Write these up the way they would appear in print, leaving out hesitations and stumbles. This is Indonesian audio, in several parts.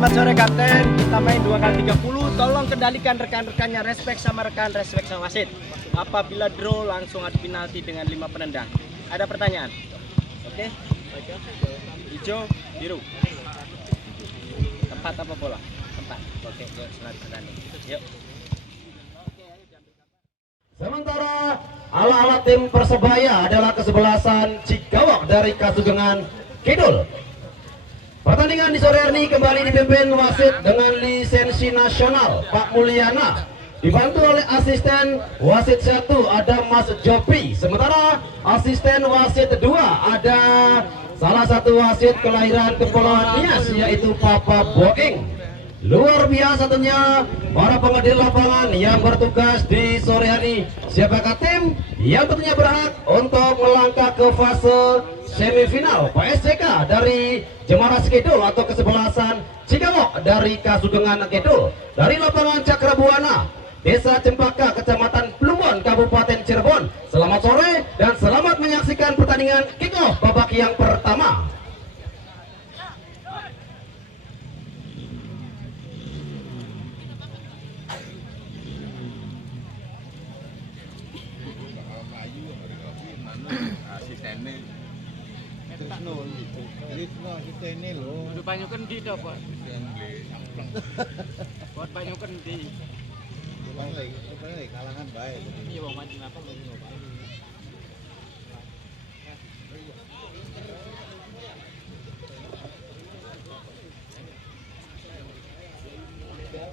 Selamat sore Kapten, kita main 2x30. Tolong kendalikan rekan-rekannya, respect sama rekan, respect sama wasit. Apabila draw langsung adu penalti dengan 5 penendang. Ada pertanyaan? Oke, hijau, biru. Tempat apa bola? Tempat. Oke, yuk selamat bertanding. Yuk. Sementara ala-ala tim Persebaya adalah kesebelasan Cikawok dari Kasugengan Kidul. Pertandingan di sore hari ini kembali dipimpin wasit dengan lisensi nasional Pak Mulyana, dibantu oleh asisten wasit 1 ada Mas Jopi. Sementara asisten wasit 2 ada salah satu wasit kelahiran Kepulauan Nias yaitu Papa Boing. Luar biasa tentunya para pengadil lapangan yang bertugas di sore hari. Siapakah tim yang tentunya berhak untuk melangkah ke fase semifinal? PSJK dari Jemaras Kidul atau kesebelasan Cikawok dari Kasugengan Kidul. Dari lapangan Cakrabuana, Desa Cempaka, Kecamatan Plumbon, Kabupaten Cirebon. Selamat sore dan selamat menyaksikan pertandingan kick-off babak yang pertama. Ini loh. Udah banyak kendi dah Pak. Buat banyak kendi. Kalangan baik. Iya bang, mancing apa lagi nggak Pak?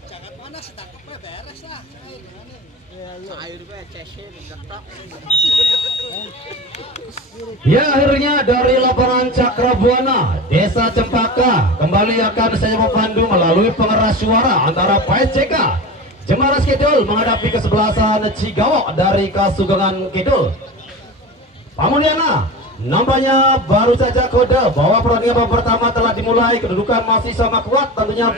Jangan panas, takutnya beres lah. Air cesin, getok. Ya, akhirnya dari lapangan Cakrabuana, Desa Cempaka kembali akan saya memandu melalui pengeras suara antara PSJK Jemaras Kidul menghadapi kesebelasan Cikawok dari Kasugengan Kidul. Pak Mulyana, nampaknya baru saja kode bahwa pertandingan babak pertama telah dimulai. Kedudukan masih sama kuat tentunya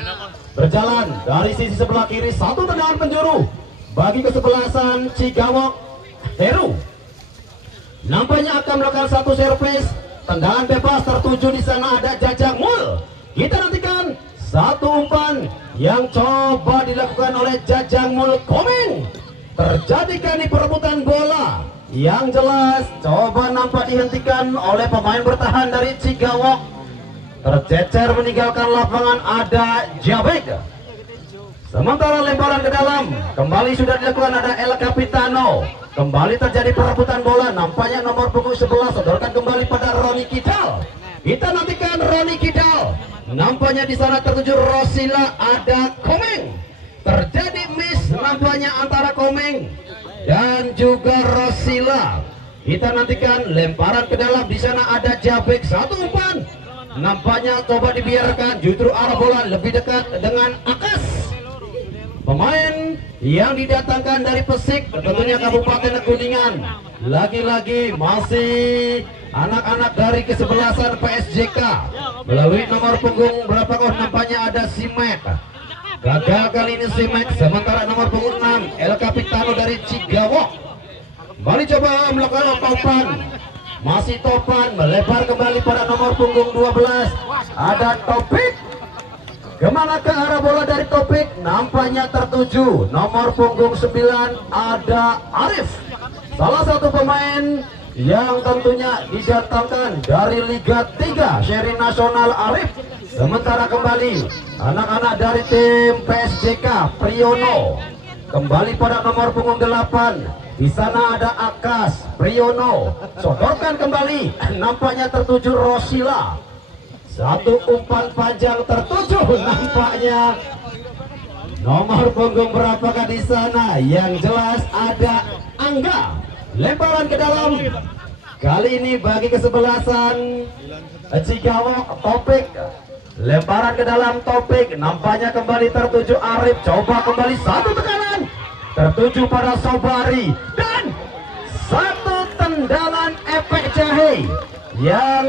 berjalan dari sisi sebelah kiri. Satu tendangan penjuru bagi kesebelasan Cikawok Heru. Nampaknya akan melakukan satu servis tendangan bebas tertuju di sana ada Jajang Mul. Kita nantikan satu umpan yang coba dilakukan oleh Jajang Mul Komeng. Terjadikan di perebutan bola yang jelas coba nampak dihentikan oleh pemain bertahan dari Cikawok. Tercecer meninggalkan lapangan ada Jabek. Sementara lemparan ke dalam kembali sudah dilakukan ada El Capitano. Kembali terjadi perebutan bola, nampaknya nomor punggung 11 sodorkan kembali pada Roni Kidal. Kita nantikan Roni Kidal. Nampaknya di sana tertuju Rosila ada Komeng. Terjadi miss nampaknya antara Komeng dan juga Rosila. Kita nantikan lemparan ke dalam, di sana ada Jabek, satu umpan. Nampaknya coba dibiarkan, justru arah bola lebih dekat dengan Akas. Pemain yang didatangkan dari Pesik, tentunya Kabupaten Kuningan. Lagi-lagi masih anak-anak dari kesebelasan PSJK. Melalui nomor punggung berapa kok nampaknya ada Simek. Gagal kali ini Simek. Sementara nomor punggung 6 El Capitano dari Cikawok. Kembali coba melakukan topan. Masih topan, melebar kembali pada nomor punggung 12. Ada Topik. Kemana ke arah bola dari Topik? Nampaknya tertuju nomor punggung 9 ada Arif, salah satu pemain yang tentunya didatangkan dari Liga 3 seri nasional Arif. Sementara kembali anak-anak dari tim PSJK Priyono kembali pada nomor punggung 8. Di sana ada Akas, Priyono sodorkan kembali, nampaknya tertuju Rosila. Satu umpan panjang tertuju, nampaknya nomor punggung berapakah di sana? Yang jelas ada Angga. Lemparan ke dalam. Kali ini bagi kesebelasan Cikawok Topik. Lemparan ke dalam Topik. Nampaknya kembali tertuju Arif. Coba kembali satu tekanan. Tertuju pada Sobari. Dan satu tendangan efek jahe yang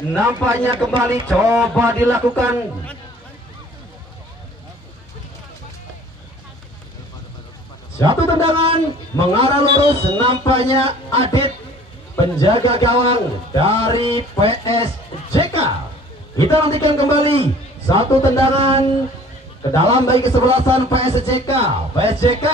nampaknya kembali coba dilakukan. Satu tendangan mengarah lurus, nampaknya Adit penjaga gawang dari PSJK. Kita nantikan kembali Satu tendangan ke dalam bagi kesebelasan PSJK. PSJK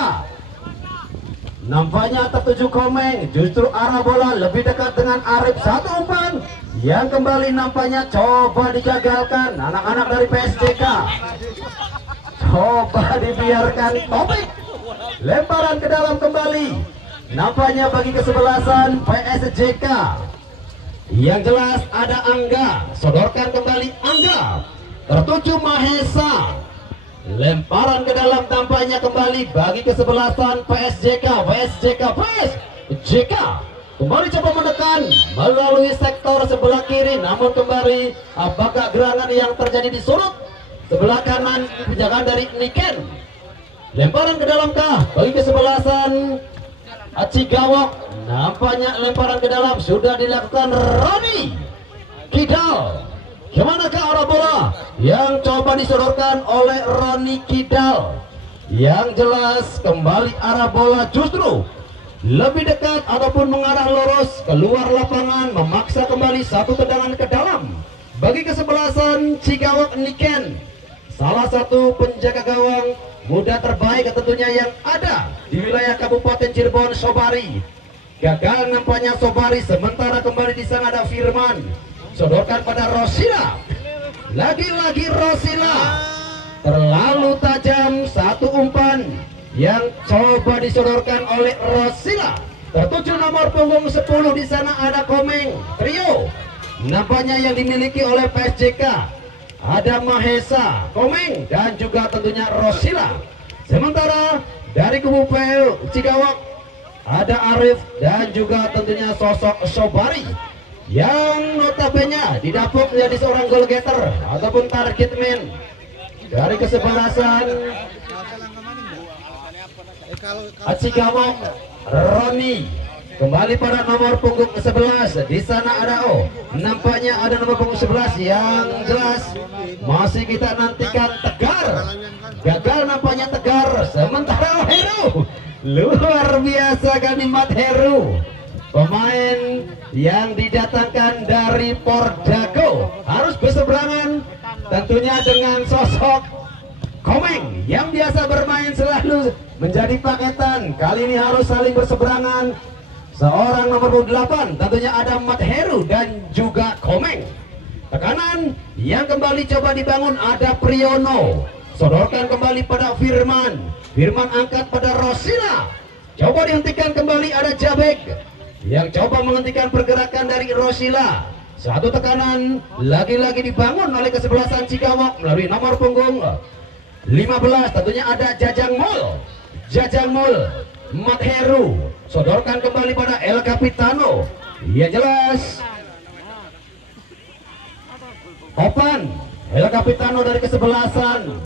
nampaknya tertuju Komeng, justru arah bola lebih dekat dengan Arif. Satu umpan yang kembali nampaknya coba digagalkan anak-anak dari PSJK. Coba dibiarkan Topik, lemparan ke dalam kembali nampaknya bagi kesebelasan PSJK. Yang jelas ada Angga, sodorkan kembali Angga, tertuju Mahesa, lemparan ke dalam tampaknya kembali bagi kesebelasan PSJK. PSJK kembali coba menekan melalui sektor sebelah kiri, namun kembali apakah gerangan yang terjadi di surut sebelah kanan penjagaan dari Niken. Lemparan ke dalam kah bagi kesebelasan Cigawok, nampaknya lemparan ke dalam sudah dilakukan Roni Kidal. Kemanakah arah bola yang coba disodorkan oleh Roni Kidal? Yang jelas kembali arah bola justru lebih dekat ataupun mengarah lurus keluar lapangan, memaksa kembali satu tendangan ke dalam bagi kesebelasan Cigawok Niken. Salah satu penjaga gawang muda terbaik tentunya yang ada di wilayah Kabupaten Cirebon, Sobari. Gagal nampaknya Sobari, sementara kembali di sana ada Firman. Sodorkan pada Rosila. Lagi-lagi Rosila. Terlalu tajam satu umpan yang coba disodorkan oleh Rosila. Tertuju nomor punggung 10 di sana ada Komeng. Trio nampaknya yang dimiliki oleh PSJK. Ada Mahesa, Komeng, dan juga tentunya Rosila. Sementara dari kubu PL Cigawok ada Arif dan juga tentunya sosok Sobari yang notabene didapuk menjadi seorang goal getter ataupun target man dari kesebelasan Cigawok. Roni kembali pada nomor punggung 11. Di sana ada nampaknya ada nomor punggung 11 yang jelas masih kita nantikan Tegar. Gagal nampaknya Tegar. Sementara Heru, luar biasa kalimat Heru, pemain yang didatangkan dari Pordago, harus berseberangan tentunya dengan sosok Komeng yang biasa bermain selalu menjadi paketan. Kali ini harus saling berseberangan. Seorang nomor 8 tentunya ada Mat Heru dan juga Komeng. Tekanan yang kembali coba dibangun ada Priyono. Sodorkan kembali pada Firman. Firman angkat pada Rosila. Coba dihentikan kembali ada Jabek yang coba menghentikan pergerakan dari Rosila. Satu tekanan lagi-lagi dibangun oleh kesebelasan Cigawok melalui nomor punggung 15. Tentunya ada Jajang Mul. Jajang Mul, Mat Heru, sodorkan kembali pada El Capitano. Ya jelas Opan, El Capitano dari kesebelasan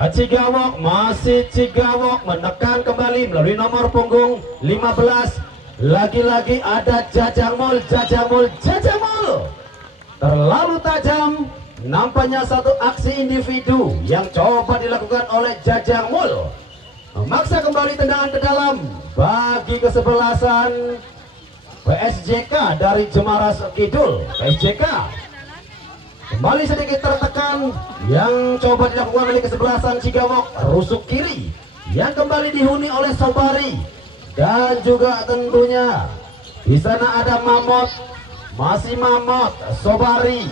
Cigawok. Masih Cigawok menekan kembali melalui nomor punggung 15. Lagi-lagi ada Jajang Mul. Jajang Mul terlalu tajam. Nampaknya satu aksi individu yang coba dilakukan oleh Jajang Mul, memaksa kembali tendangan ke dalam bagi kesebelasan PSJK dari Jemaras Kidul. PSJK kembali sedikit tertekan yang coba dilakukan oleh kesebelasan Cigawok. Rusuk kiri yang kembali dihuni oleh Sobari dan juga tentunya di sana ada Mamot. Masih Mamot, Sobari.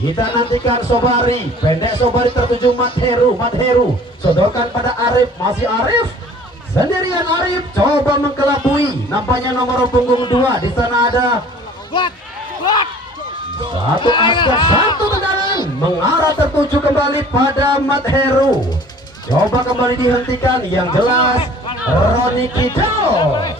Kita nantikan Sobari, pendek Sobari tertuju Mat Heru, sodorkan pada Arif. Masih Arif, sendirian Arif coba mengkelabui. Nampaknya nomor punggung 2 di sana ada satu askar, satu tendangan mengarah tertuju kembali pada Mat Heru. Coba kembali dihentikan, yang jelas Roni Kidal.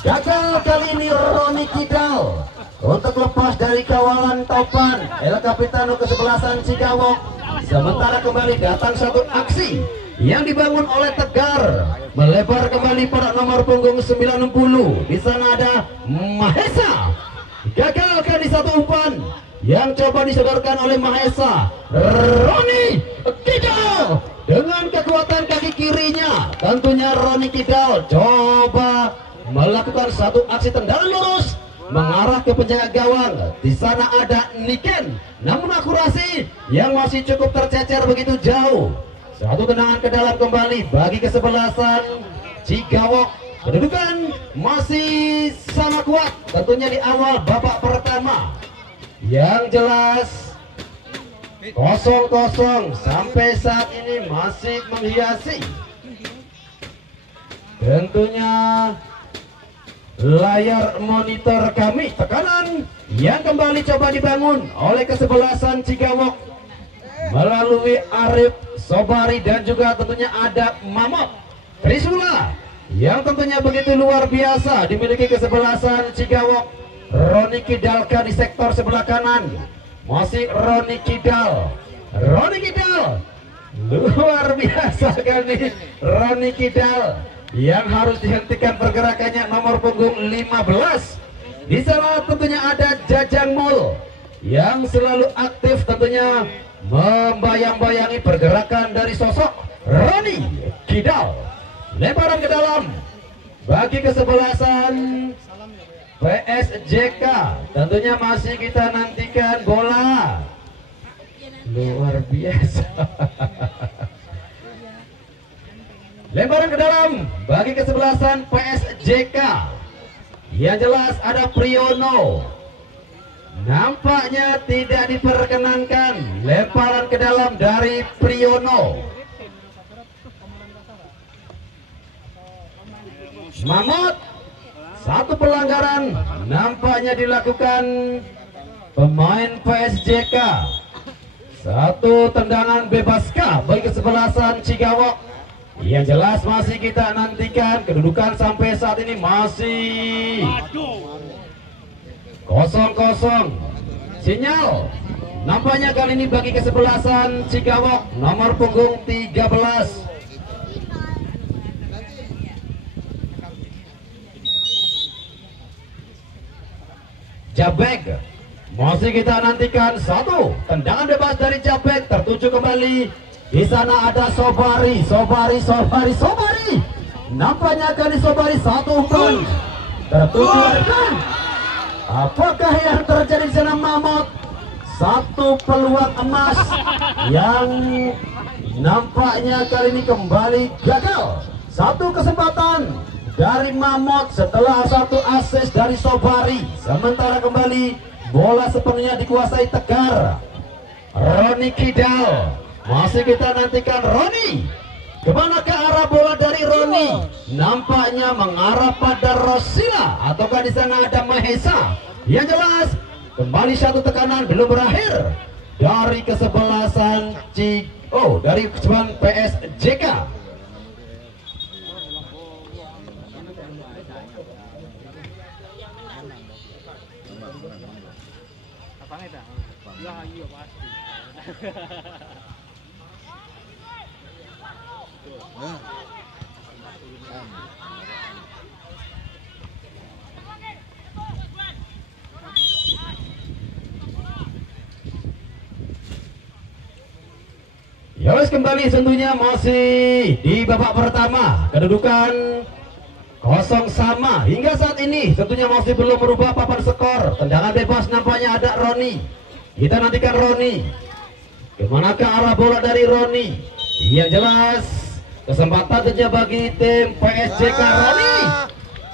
Gagal kali ini Roni Kidal untuk lepas dari kawalan topan El Capitano kesebelasan Cigawok. Sementara kembali datang satu aksi yang dibangun oleh Tegar, melebar kembali pada nomor punggung 90. Di sana ada Mahesa. Gagalkan di satu umpan yang coba disodorkan oleh Mahesa. Roni Kidal dengan kekuatan kaki kirinya, tentunya Roni Kidal coba melakukan satu aksi tendangan lurus mengarah ke penjaga gawang. Di sana ada Niken, namun akurasi yang masih cukup tercecer begitu jauh. Satu tendangan ke dalam kembali bagi kesebelasan Cigawok. Kedudukan masih sama kuat tentunya di awal babak pertama. Yang jelas 0-0 sampai saat ini masih menghiasi tentunya layar monitor kami. Tekanan yang kembali coba dibangun oleh kesebelasan Cigawok melalui Arif Sobari dan juga tentunya ada Mamot Trisula yang tentunya begitu luar biasa dimiliki kesebelasan Cigawok. Roni Kidalka di sektor sebelah kanan, masih Roni Kidal luar biasa kali Roni Kidal yang harus dihentikan pergerakannya, nomor punggung 15. Di sana tentunya ada Jajang Mul yang selalu aktif tentunya membayang-bayangi pergerakan dari sosok Roni Kidal. Lemparan ke dalam bagi kesebelasan PSJK, tentunya masih kita nantikan bola luar biasa. Lemparan ke dalam bagi kesebelasan PSJK. Yang jelas ada Priyono, nampaknya tidak diperkenankan lemparan ke dalam dari Priyono. Mamot, satu pelanggaran nampaknya dilakukan pemain PSJK. Satu tendangan bebaskah bagi kesebelasan Cigawok. Yang jelas masih kita nantikan, kedudukan sampai saat ini masih 0-0. Sinyal nampaknya kali ini bagi kesebelasan Cigawok, nomor punggung 13. Jabek, masih kita nantikan satu tendangan bebas dari Jabek, tertuju kembali. Di sana ada Sobari. Nampaknya kali Sobari satu umpan tertuju. Apakah yang terjadi di sana Mamot? Satu peluang emas yang nampaknya kali ini kembali gagal. Satu kesempatan dari Mamot setelah satu asis dari Sobari. Sementara kembali bola sepenuhnya dikuasai Tegar. Roni Kidal, masih kita nantikan Roni. Kemana ke arah bola dari Roni? Nampaknya mengarah pada Rosila ataukah di sana ada Mahesa? Yang jelas kembali satu tekanan belum berakhir dari kesebelasan dari kesebelasan PSJK. Ya wes, kembali tentunya masih di babak pertama, kedudukan 0 sama hingga saat ini. Tentunya masih belum merubah papan skor. Tendangan bebas nampaknya ada Roni. Kita nantikan Roni. Kemana ke arah bola dari Roni? Yang jelas kesempatan tentunya bagi tim PSJK. Roni,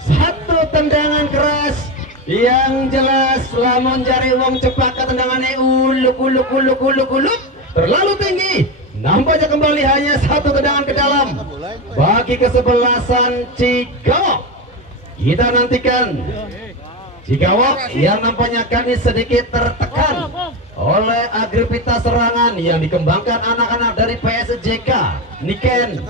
satu tendangan keras. Yang jelas lamun jari wong cepat ke tendangannya uluk terlalu tinggi. Nampaknya kembali hanya satu tendangan ke dalam bagi kesebelasan Cigawok. Kita nantikan Cigawok yang nampaknya kali sedikit tertekan oleh agresivitas serangan yang dikembangkan anak-anak dari PSJK. Niken,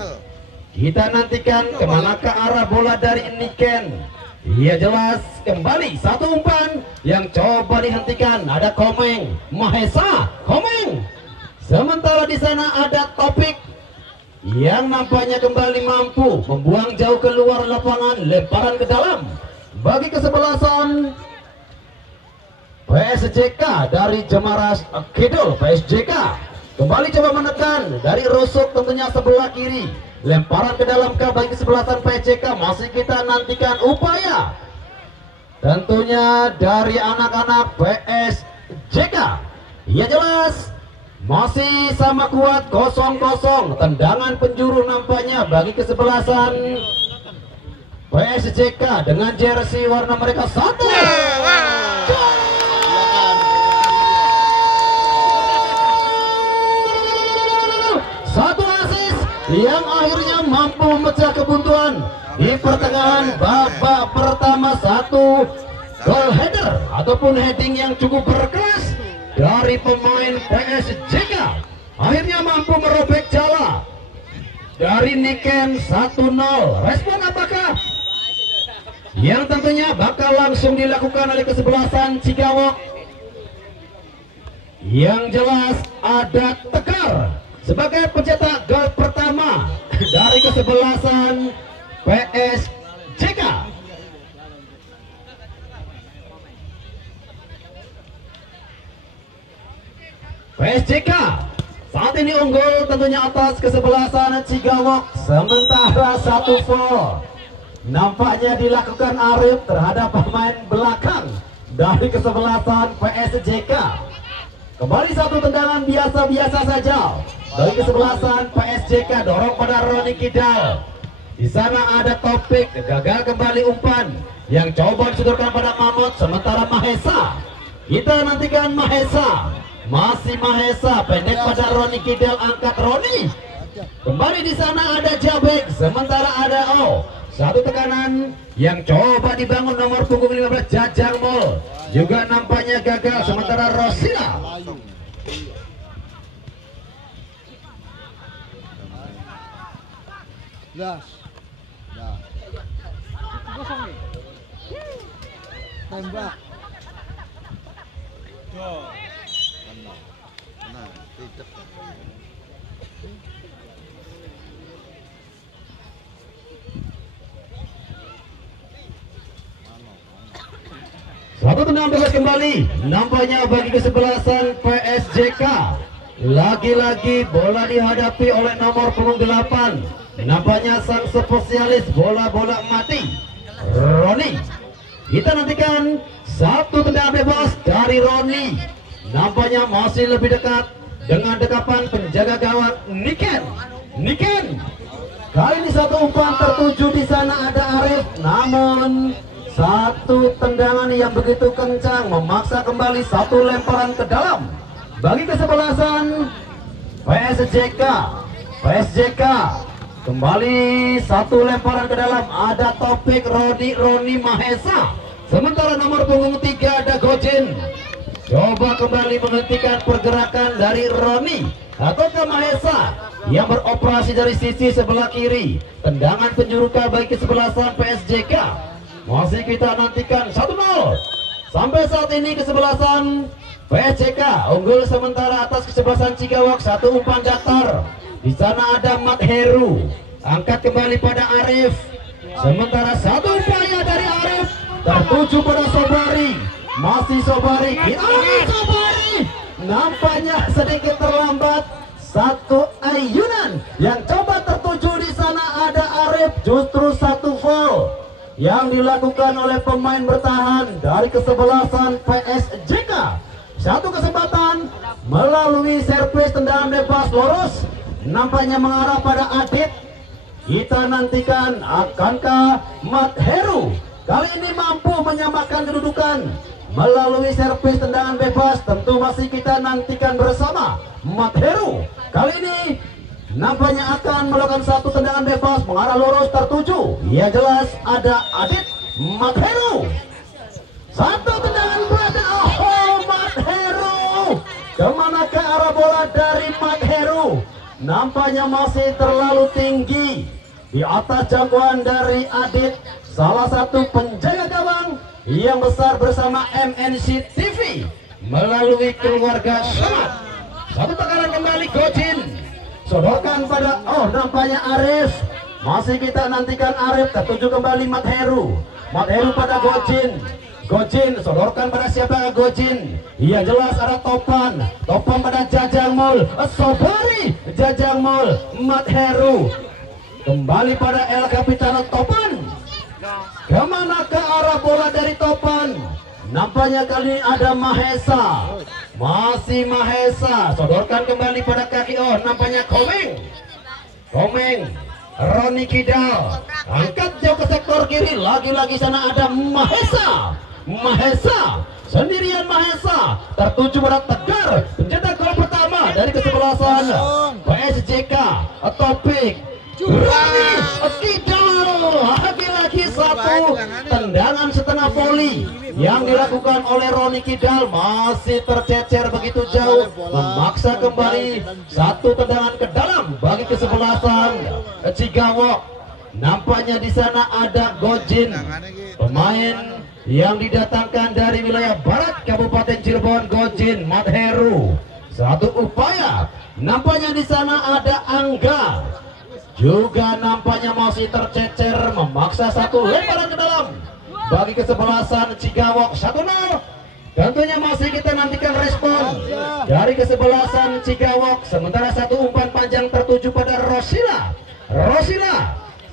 kita nantikan kemana ke arah bola dari Niken. Iya jelas kembali satu umpan yang coba dihentikan. Ada Komeng, Mahesa, Komeng. Sementara di sana ada Topik yang nampaknya kembali mampu membuang jauh keluar lapangan. Lemparan ke dalam bagi kesebelasan PSJK dari Jemaras Kidul. PSJK kembali coba menekan dari Rusuk tentunya sebelah kiri. Lemparan ke dalam ke bagi kesebelasan PSJK. Masih kita nantikan upaya tentunya dari anak-anak PSJK. Ya jelas masih sama kuat 0-0. Tendangan penjuru nampaknya bagi kesebelasan PSJK dengan jersey warna mereka satu. Satu asis yang akhirnya mampu memecah kebuntuan di pertengahan babak pertama. Satu goal header ataupun heading yang cukup berkelas dari pemain PSJK akhirnya mampu merobek jala dari Niken 1-0. Respon apakah yang tentunya bakal langsung dilakukan oleh kesebelasan Cigawok? Yang jelas ada Tegar sebagai pencetak gol pertama dari kesebelasan PSJK. PSJK saat ini unggul tentunya atas kesebelasan Cigawok, sementara 1-0 nampaknya dilakukan Arif terhadap pemain belakang dari kesebelasan PSJK. Kembali satu tendangan biasa-biasa saja dari kesebelasan PSJK, dorong pada Roni Kidal. Di sana ada Topik, gagal kembali umpan yang coba disodorkan pada Mamut, sementara Mahesa. Kita nantikan Mahesa, masih Mahesa, pendek pada Roni Kidal, angkat Roni. Kembali di sana ada Jabek, sementara ada satu tekanan yang coba dibangun nomor punggung 15 Jajang Mol, juga nampaknya gagal, sementara Rosila. Tembak. Satu tendangan bebas kembali nampaknya bagi kesebelasan PSJK. Lagi-lagi bola dihadapi oleh nomor punggung 8, nampaknya sang spesialis bola-bola mati Roni. Kita nantikan satu tendangan bebas dari Roni, nampaknya masih lebih dekat dengan dekapan penjaga gawang Niken. Kali ini satu umpan tertuju, di sana ada Arif, namun satu tendangan yang begitu kencang memaksa kembali satu lemparan ke dalam bagi kesebelasan PSJK. Kembali satu lemparan ke dalam, ada Topik, Roni Mahesa, sementara nomor punggung 3 ada Gojin. Coba kembali menghentikan pergerakan dari Roni atau ke Mahesa yang beroperasi dari sisi sebelah kiri. Tendangan penjuru bagi kesebelasan PSJK. Masih kita nantikan 1-0. Sampai saat ini kesebelasan PSJK unggul sementara atas kesebelasan Cigawok. Satu umpan datar. Di sana ada Mat Heru. Angkat kembali pada Arif. Sementara satu upaya dari Arif tertuju pada Sobari. Masih Sobari. Sobari. Nampaknya sedikit terlambat. Satu ayunan yang coba tertuju, di sana ada Arif. Justru satu foul yang dilakukan oleh pemain bertahan dari kesebelasan PSJK. Satu kesempatan melalui servis tendangan bebas lurus, nampaknya mengarah pada Adit. Kita nantikan akankah Mat Heru kali ini mampu menyamakan kedudukan melalui servis tendangan bebas. Tentu masih kita nantikan bersama Mat Heru. Kali ini nampaknya akan melakukan satu tendangan bebas mengarah lurus tertuju. Ya jelas ada Adit, Mat Heru. Satu tendangan berada. Mat Heru. Kemana ke arah bola dari Mat Heru? Nampaknya masih terlalu tinggi di atas jangkauan dari Adit, salah satu penjaga gawang yang besar bersama MNC TV melalui keluarga Samad. Satu tekanan kembali Gojin. Sodorkan pada nampaknya Arif. Masih kita nantikan Arif, tertuju kembali Mat Heru. Mat Heru pada Gojin. Sodorkan pada siapa? Gojin. Iya jelas ada Topan pada Jajang Mul. Sobari, Jajang Mul, Mat Heru. Kembali pada El Capitano Topan. Kemana ke arah bola dari Topan? Nampaknya kali ini ada Mahesa. Masih Mahesa. Sodorkan kembali pada kaki. Oh, nampaknya Komeng. Roni Kidal. Angkat jauh ke sektor kiri. Lagi-lagi sana ada Mahesa. Sendirian Mahesa. Tertuju pada Tegar. Pencetak gol pertama dari kesebelasan PSJK. Topik. Roni Kidal. Lagi-lagi satu tendangan setengah voli yang dilakukan oleh Roni Kidal, masih tercecer begitu jauh, memaksa kembali satu tendangan ke dalam bagi kesebelasan Cigawok. Nampaknya di sana ada Gojin, pemain yang didatangkan dari wilayah barat Kabupaten Cirebon, Gojin Madheru. Satu upaya, nampaknya di sana ada Angga, juga nampaknya masih tercecer, memaksa satu lemparan ke dalam bagi kesebelasan Cigawok. 1-0. Tentunya masih kita nantikan respon dari kesebelasan Cigawok. Sementara satu umpan panjang tertuju pada Rosila,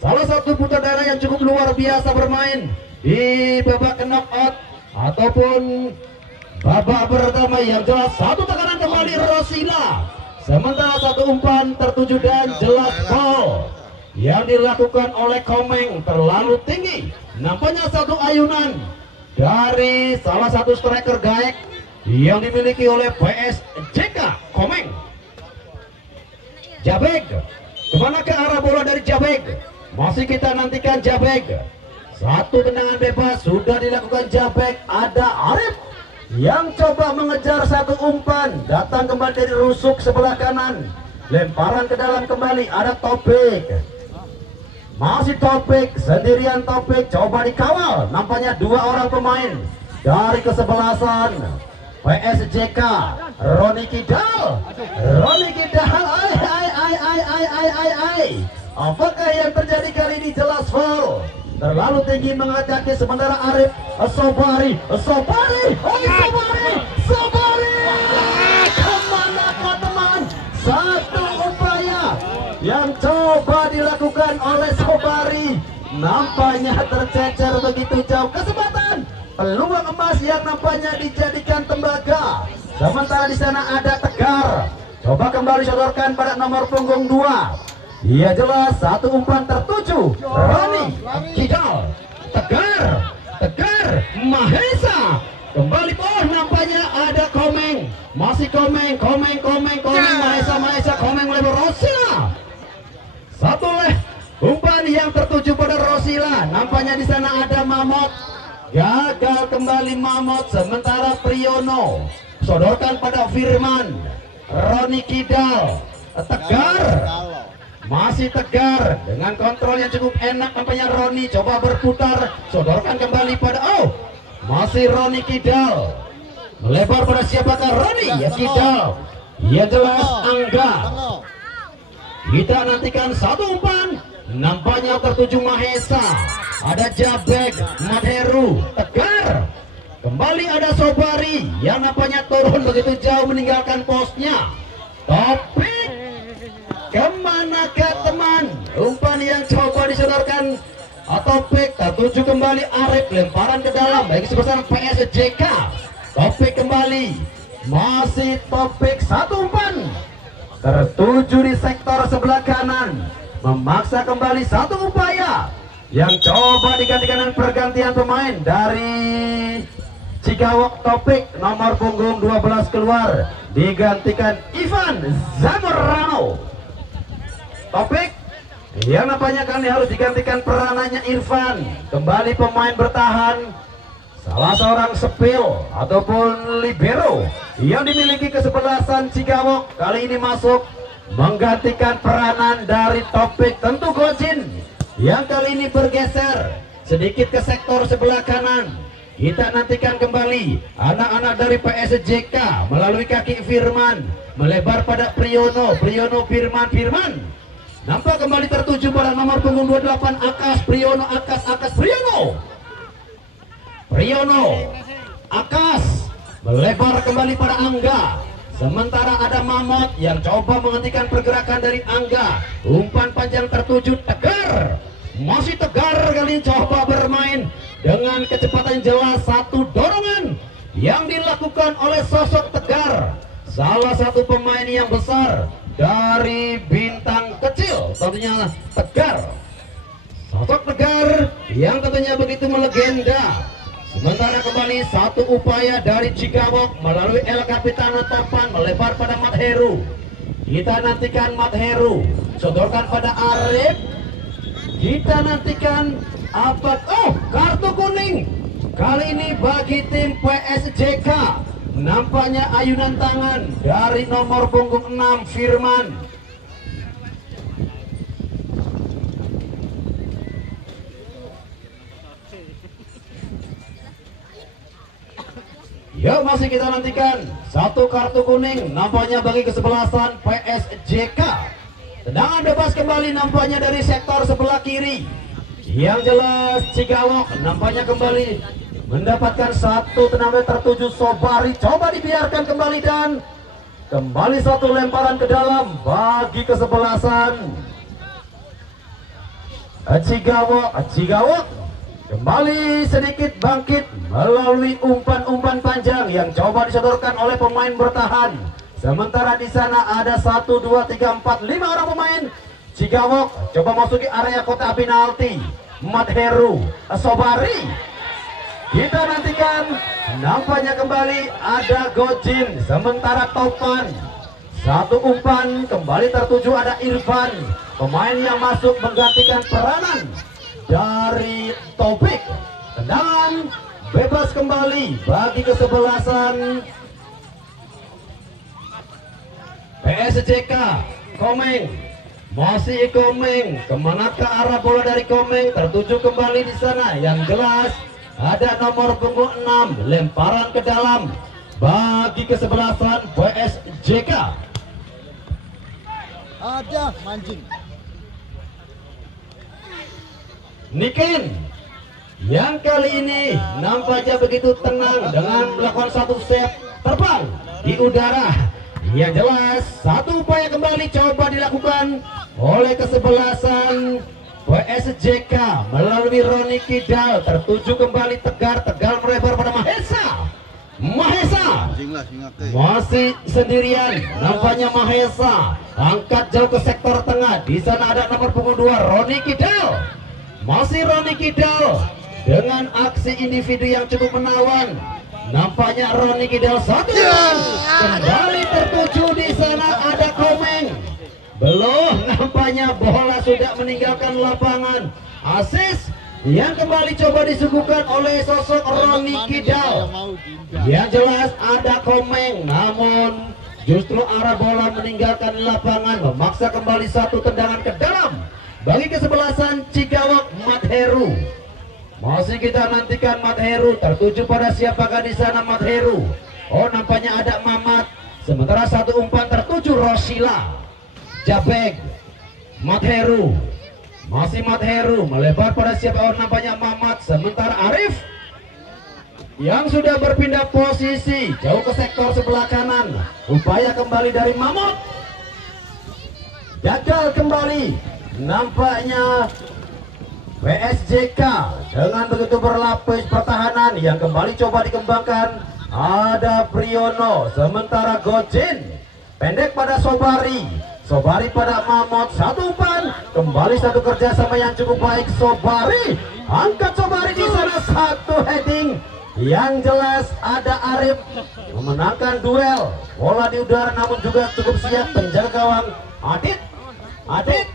salah satu putradara yang cukup luar biasa bermain di babak knockout ataupun babak pertama. Yang jelas satu tekanan kembali Rosila. Sementara satu umpan tertuju dan jelas gol yang dilakukan oleh Komeng terlalu tinggi. Nampaknya satu ayunan dari salah satu striker Gaek yang dimiliki oleh PSJK Komeng. Jabeg, kemana ke arah bola dari Jabeg? Masih kita nantikan Jabeg. Satu tendangan bebas sudah dilakukan Jabeg. Ada Arif yang coba mengejar satu umpan, datang kembali dari rusuk sebelah kanan, lemparan ke dalam kembali. Ada Topik, masih Topik, sendirian Topik, coba dikawal. Nampaknya dua orang pemain dari kesebelasan PSJK. Roni Kidal, apakah yang terjadi kali ini? Jelas foul, terlalu tinggi mengataki. Sementara Arif Sobari, kemana kah teman? Satu upaya yang coba dilakukan oleh Sobari, nampaknya tercecer begitu jauh. Kesempatan peluang emas yang nampaknya dijadikan tembaga. Sementara di sana ada Tegar, coba kembali sodorkan pada nomor punggung 2. Iya jelas satu umpan tertuju Roni Kidal. Tegar, Mahesa kembali. Oh, nampaknya ada Komeng, masih Komeng, Mahesa, Komeng lebar Rosila. Satu umpan yang tertuju pada Rosila. Nampaknya di sana ada Mamot, gagal kembali Mamot. Sementara Priyono sodorkan pada Firman. Roni Kidal, Tegar, masih Tegar dengan kontrol yang cukup enak. Nampaknya Roni coba berputar, sodorkan kembali pada masih Roni Kidal, melebar pada siapakah? Roni Kidal. Ya jelas Angga. Kita nantikan satu umpan, nampaknya tertuju Mahesa. Ada Jabek, Madheru, Tegar. Kembali ada Sobari yang nampaknya turun begitu jauh meninggalkan posnya. Topik, kemana ke teman? Umpan yang coba disodorkan Topik, tertuju kembali Arif, lemparan ke dalam bagi sebesar PSJK. Topik kembali, masih Topik. Satu umpan tertuju di sektor sebelah kanan, memaksa kembali satu upaya yang coba digantikan dengan pergantian pemain dari Cigawok. Topik nomor punggung 12 keluar, digantikan Ivan Zamorano. Topik yang nampaknya kali harus digantikan peranannya Irfan. Kembali pemain bertahan, salah seorang sepil ataupun libero yang dimiliki kesebelasan Cigawok kali ini masuk menggantikan peranan dari Topik. Tentu Gojin yang kali ini bergeser sedikit ke sektor sebelah kanan. Kita nantikan kembali anak-anak dari PSJK melalui kaki Firman, melebar pada Priyono, Firman. Nampak kembali tertuju pada nomor punggung 28 Akas, Priyono, Akas melebar kembali pada Angga. Sementara ada Mamot yang coba menghentikan pergerakan dari Angga. Umpan panjang tertuju Tegar, masih tegar kali ini coba bermain dengan kecepatan jelas. Satu dorongan yang dilakukan oleh sosok Tegar, salah satu pemain yang besar dari bintang kecil, tentunya Tegar. Sosok Tegar yang tentunya begitu melegenda. Sementara kembali satu upaya dari Cigawok melalui El Capitano Topan melebar pada Mat Heru. Kita nantikan Mat Heru sodorkan pada Arif. Kita nantikan apa? Oh, kartu kuning kali ini bagi tim PSJK. Nampaknya ayunan tangan dari nomor punggung 6 Firman. Ya, masih kita nantikan satu kartu kuning nampaknya bagi kesebelasan PSJK. Tendangan bebas kembali nampaknya dari sektor sebelah kiri. Yang jelas Cigawok nampaknya kembali mendapatkan satu tendangan tertuju Sobari. Coba dibiarkan kembali dan kembali satu lemparan ke dalam bagi kesebelasan Cigawok. Kembali sedikit bangkit melalui umpan-umpan panjang yang coba disodorkan oleh pemain bertahan. Sementara di sana ada 1, 2, 3, 4, 5 orang pemain Cigawok coba masuki area kotak penalti. Mat Heru, Sobari. Kita nantikan nampaknya kembali ada Gojin. Sementara Topan, satu umpan kembali tertuju ada Irfan, pemain yang masuk menggantikan peranan dari Topik. Tendangan bebas kembali bagi kesebelasan PSJK. Komeng, masih Komeng. Kemana ke arah bola dari Komeng? Tertuju kembali di sana. Yang jelas ada nomor punggung 6, lemparan ke dalam bagi kesebelasan PSJK. Ada mancing. Niken yang kali ini nampaknya begitu tenang dengan melakukan satu set terbang di udara. Yang jelas satu upaya kembali coba dilakukan oleh kesebelasan PSJK melalui Roni Kidal. Tertuju kembali Tegar melebar pada Mahesa. Masih sendirian nampaknya Mahesa, angkat jauh ke sektor tengah. Di sana ada nomor punggung 2 Roni Kidal. Masih Roni Kidal dengan aksi individu yang cukup menawan. Nampaknya Roni Kidal satu kembali tertuju. Di sana ada Komeng. Belum, nampaknya bola sudah meninggalkan lapangan. Asis yang kembali coba disuguhkan oleh sosok Roni Kidal. Yang jelas ada Komeng, namun justru arah bola meninggalkan lapangan, memaksa kembali satu tendangan ke dalam bagi kesebelasan Cigawok. Mat Heru, masih kita nantikan Mat Heru. Tertuju pada siapakah di sana Mat Heru? Oh, nampaknya ada Mamat. Sementara satu umpan tertuju Rosila Jabeg. Mat Heru, masih Mat Heru melebar pada siapa? Oh, nampaknya Mamat. Sementara Arif yang sudah berpindah posisi jauh ke sektor sebelah kanan. Upaya kembali dari Mamut, gagal kembali. Nampaknya PSJK dengan begitu berlapis pertahanan yang kembali coba dikembangkan. Ada Priyono, sementara Gojin pendek pada Sobari pada Mamot. Satu umpan kembali satu kerjasama yang cukup baik. Sobari angkat, Sobari di sana satu heading. Yang jelas ada Arif memenangkan duel bola di udara, namun juga cukup siap penjaga gawang Adit,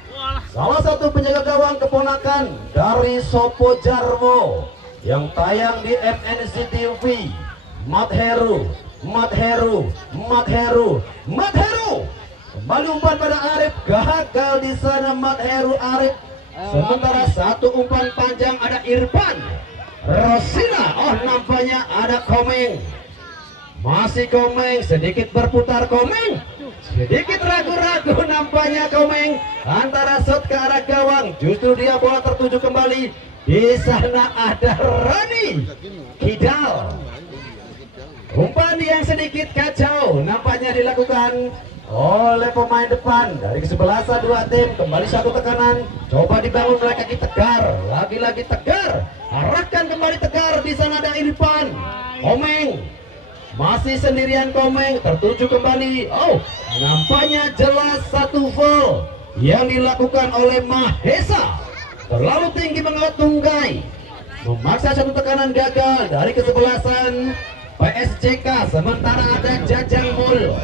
salah satu penjaga gawang keponakan dari Sopo Jarwo yang tayang di MNC TV. Mat Heru. Kembali umpan pada Arif, gagal di sana Mat Heru. Arif. Sementara satu umpan panjang ada Irfan. Rosina, oh nampaknya ada Komeng. Masih Komeng, sedikit berputar Komeng. Sedikit ragu-ragu nampaknya Komeng antara shot ke arah gawang. Justru dia bola tertuju kembali. Di sana ada Roni Kidal. Umpan yang sedikit kacau nampaknya dilakukan oleh pemain depan dari kesebelasan dua tim. Kembali satu tekanan, coba dibangun oleh kaki Tegar, lagi-lagi Tegar, arahkan kembali Tegar. Di sana ada Irfan Komeng, masih sendirian Komeng, tertuju kembali. Oh, nampaknya jelas satu foul yang dilakukan oleh Mahesa, terlalu tinggi mengawat Tunggai, memaksa satu tekanan gagal dari kesebelasan PSJK. Sementara ada Jajang Mul,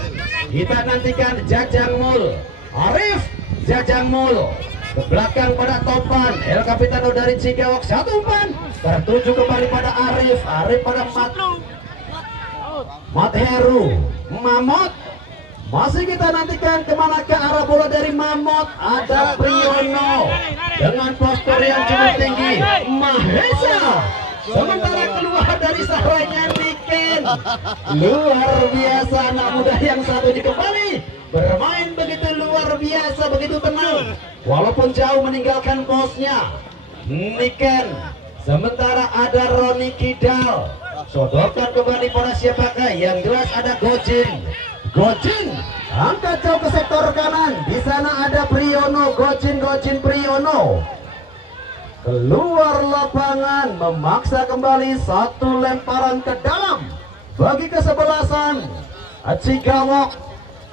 kita nantikan Jajang Mul, Arif Jajang Mul ke belakang pada Topan, El Capitano dari Cigawok, satu umpan tertuju kembali pada Arif, Arif pada Matheru, Mamot. Masih kita nantikan kemana ke arah bola dari Mamot. Ada Priyono dengan postur yang cukup tinggi, Mahesa. Sementara keluar dari sarangnya Niken, luar biasa anak muda yang satu ini kembali bermain begitu luar biasa, begitu tenang walaupun jauh meninggalkan posnya Niken. Sementara ada Roni Kidal, sodorkan kembali pada siapakah, yang jelas ada Gojin. Gojin angkat jauh ke sektor kanan, di sana ada Priyono, Gojin Priyono keluar lapangan, memaksa kembali satu lemparan ke dalam bagi kesebelasan Cigawok.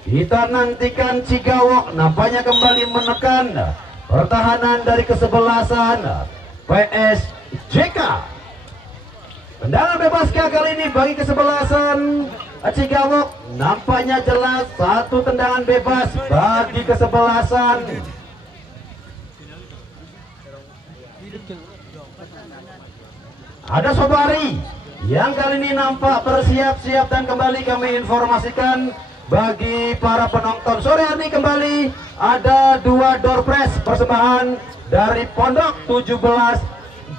Kita nantikan Cigawok nampaknya kembali menekan pertahanan dari kesebelasan PSJK. Tendangan bebas kali ini bagi kesebelasan Cigawok, nampaknya jelas satu tendangan bebas bagi kesebelasan. Ada Sobari yang kali ini nampak bersiap-siap, dan kembali kami informasikan bagi para penonton sore hari kembali ada dua door press persembahan dari Pondok 17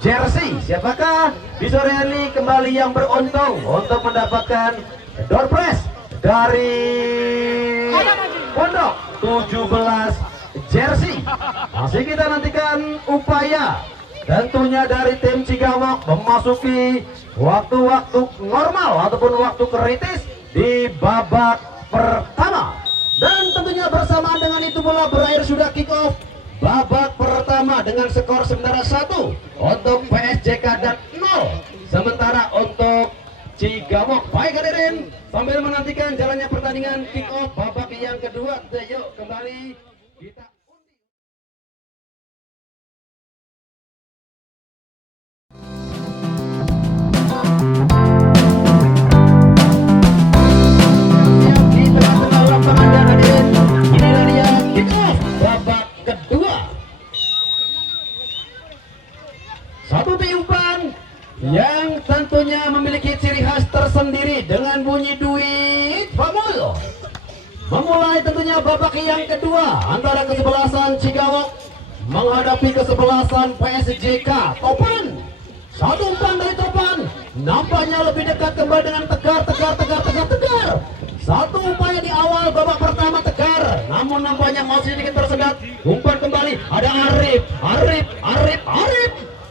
jersey. Siapakah di sore hari kembali yang beruntung untuk mendapatkan door press dari Pondok 17 jersey? Masih kita nantikan upaya tentunya dari tim Cigawok memasuki waktu-waktu normal ataupun waktu kritis di babak pertama. Dan tentunya bersamaan dengan itu bola berakhir, sudah kick off babak pertama dengan skor sementara 1 untuk PSJK dan 0 sementara untuk Cigawok. Baik hadirin, sambil menantikan jalannya pertandingan kick off babak yang kedua, yuk kembali kita satu tiupan yang tentunya memiliki ciri khas tersendiri dengan bunyi duit famul. Memulai tentunya babak yang kedua antara kesebelasan Cigawok menghadapi kesebelasan PSJK. Topan, satu umpan dari Topan, nampaknya lebih dekat kembali dengan Tegar. Satu upaya di awal babak pertama Tegar, namun nampaknya masih sedikit tersendat. Umpan kembali, ada Arif.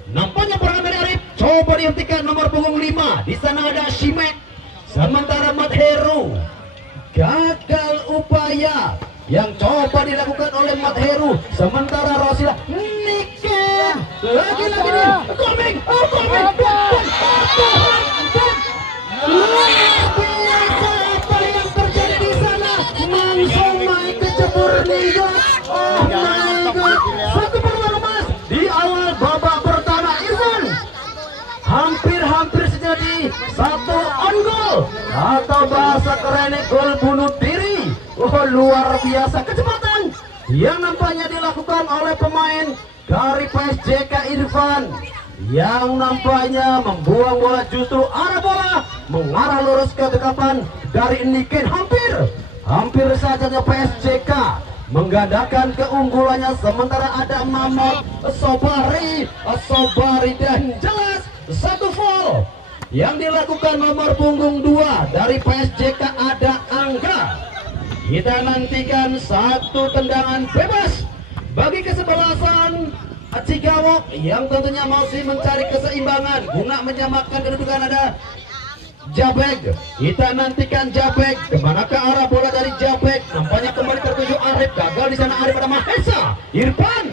Nampaknya perang dari Arif, coba dihentikan nomor punggung 5. Di sana ada Shimek. Sementara Matheru, gagal upaya yang coba dilakukan oleh Matheru. Sementara Rosila, Niken, lagi-lagi dia, Komeng. Luar biasa apa yang terjadi di sana. Langsung main kecebur ninja. Oh my god, satu peluang emas di awal babak pertama. Irfan hampir terjadi satu on goal atau bahasa kerennya gol bunuh diri. Oh luar biasa kecepatan yang nampaknya dilakukan oleh pemain dari PSJK Irfan, yang nampaknya membuang bola, justru arah bola mengarah lurus ke dekapan dari Niken. Hampir saja PSJK menggandakan keunggulannya. Sementara ada Mamot, Sobari dan jelas satu foul yang dilakukan nomor punggung 2 dari PSJK ada Angga. Kita nantikan satu tendangan bebas bagi kesebelasan Cigawok yang tentunya masih mencari keseimbangan guna menyamakan kedudukan. Ada Jabek. Kita nantikan Jabek. Kemana ke arah bola dari Jabek? Nampaknya kembali tertuju Arif. Gagal di sana Arif pada Mahesa. Irfan.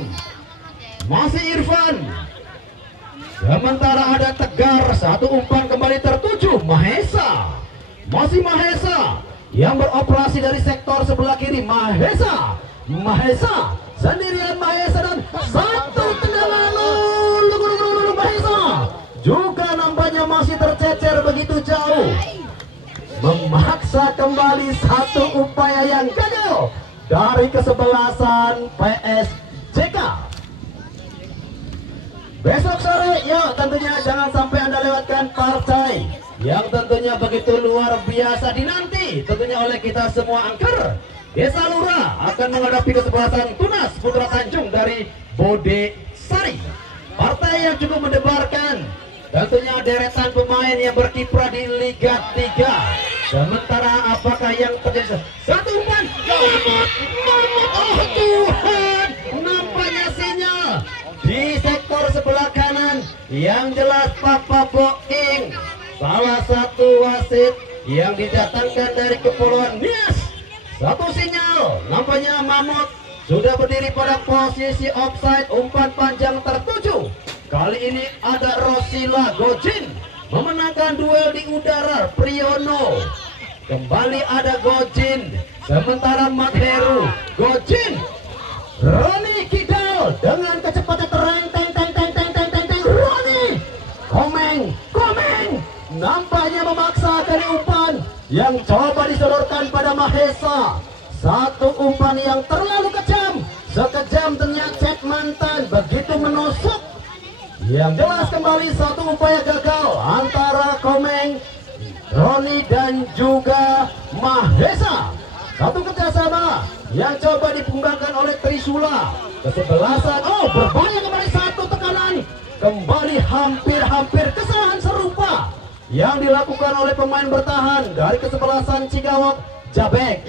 Masih Irfan. Sementara ada Tegar. Satu umpan kembali tertuju Mahesa. Masih Mahesa yang beroperasi dari sektor sebelah kiri. Mahesa. Mahesa. Sendirian Mahesa dan satu tendangan. Mahesa juga nampaknya masih tercecer begitu jauh, memaksa kembali satu upaya yang gagal dari kesebelasan PSJK. Besok sore ya tentunya jangan sampai Anda lewatkan partai yang tentunya begitu luar biasa dinanti tentunya oleh kita semua angker. Desa Lura akan menghadapi kesebelasan Tunas Putra Tanjung dari Bode Sari. Partai yang cukup mendebarkan, tentunya deretan pemain yang berkiprah di Liga 3. Sementara apakah yang terjadi? Satu umpan, oh Tuhan, nampaknya sinyal di sektor sebelah kanan yang jelas Papa Boing, salah satu wasit yang didatangkan dari Kepulauan Nias. Satu sinyal, nampaknya Mamut sudah berdiri pada posisi offside. Umpan panjang tertuju. Kali ini ada Rosila Gojin memenangkan duel di udara Priyono. Kembali ada Gojin. Sementara Matheru Gojin. Roni Kidal dengan kecepatan terang. Roni Komeng nampaknya memaksa kali umpan yang coba disodorkan pada Mahesa. Satu umpan yang terlalu kejam, sekejam ternyata cek mantan begitu menusuk. Yang jelas kembali satu upaya gagal antara Komeng, Roni dan juga Mahesa. Satu kerjasama yang coba dikembangkan oleh Trisula. Kesebelasan, oh berbahaya kembali satu tekanan. Kembali hampir kesalahan serupa yang dilakukan oleh pemain bertahan dari kesebelasan Cigawok, Jabek.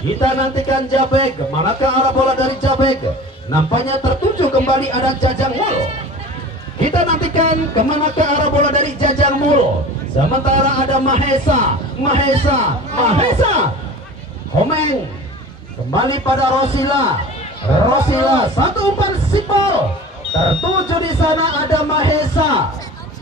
Kita nantikan Jabek. Manakah arah bola dari Jabek? Nampaknya tertuju kembali ada Jajang Mul. Kita nantikan kemana ke arah bola dari Jajang Mul. Sementara ada Mahesa. Komeng kembali pada Rosila. Satu umpan sipol tertuju di sana ada Mahesa.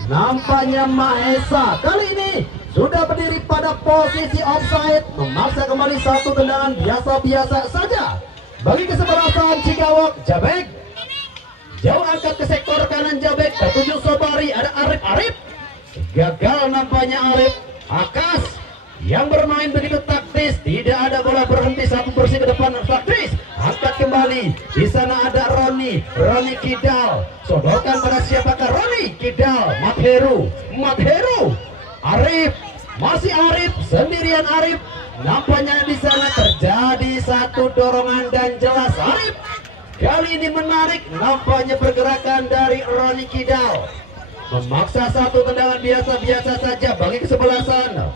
Nampaknya Mahesa kali ini sudah berdiri pada posisi offside, memaksa kembali satu tendangan biasa-biasa saja bagi kesebelasan Cigawok. Jabek jauh angkat ke sektor kanan. Jabek tertuju Sobari, ada Arif. Gagal nampaknya Arif. Akas yang bermain begitu taktis, tidak ada bola berhenti, satu bersih ke depan taktis, angkat kembali. Di sana ada Roni Kidal, sodorkan pada siapakah? Roni Kidal, Matheru, Arif, masih Arif, sendirian Arif. Nampaknya di sana terjadi satu dorongan dan jelas Arif kali ini menarik. Nampaknya pergerakan dari Roni Kidal memaksa satu tendangan biasa-biasa saja bagi kesebelasan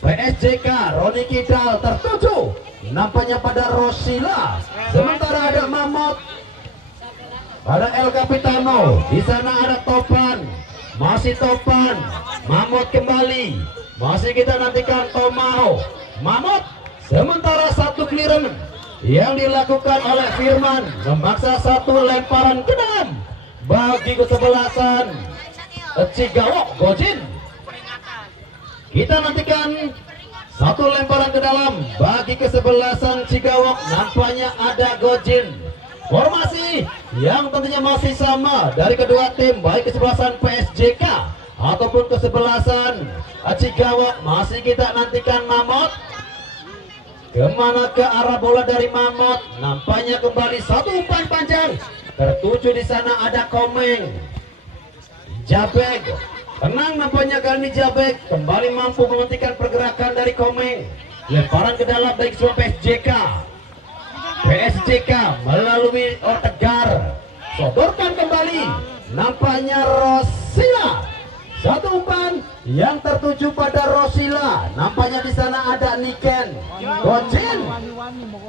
PSJK. Roni Kidal tertuju nampaknya pada Rosila. Sementara ada Mamot, ada El Capitano. Di sana ada Topan, masih Topan. Mamot kembali, masih kita nantikan Tomao. Mamot. Sementara satu clearance yang dilakukan oleh Firman memaksa satu lemparan ke dalam bagi kesebelasan Cigawok Gojin. Kita nantikan satu lemparan ke dalam bagi kesebelasan Cigawok. Nampaknya ada Gojin. Formasi yang tentunya masih sama dari kedua tim, baik kesebelasan PSJK ataupun kesebelasan Cigawok. Masih kita nantikan Mamot. Kemana ke arah bola dari Mamot? Nampaknya kembali satu umpan panjang tertuju. Di sana ada Komeng. Jabek tenang nampaknya kali ini. Jabek kembali mampu menghentikan pergerakan dari Komeng. Lemparan ke dalam baik semua PSJK melalui Tegar, sodorkan kembali. Nampaknya Rosila. Satu umpan yang tertuju pada Rosila. Nampaknya di sana ada Niken, Gojin,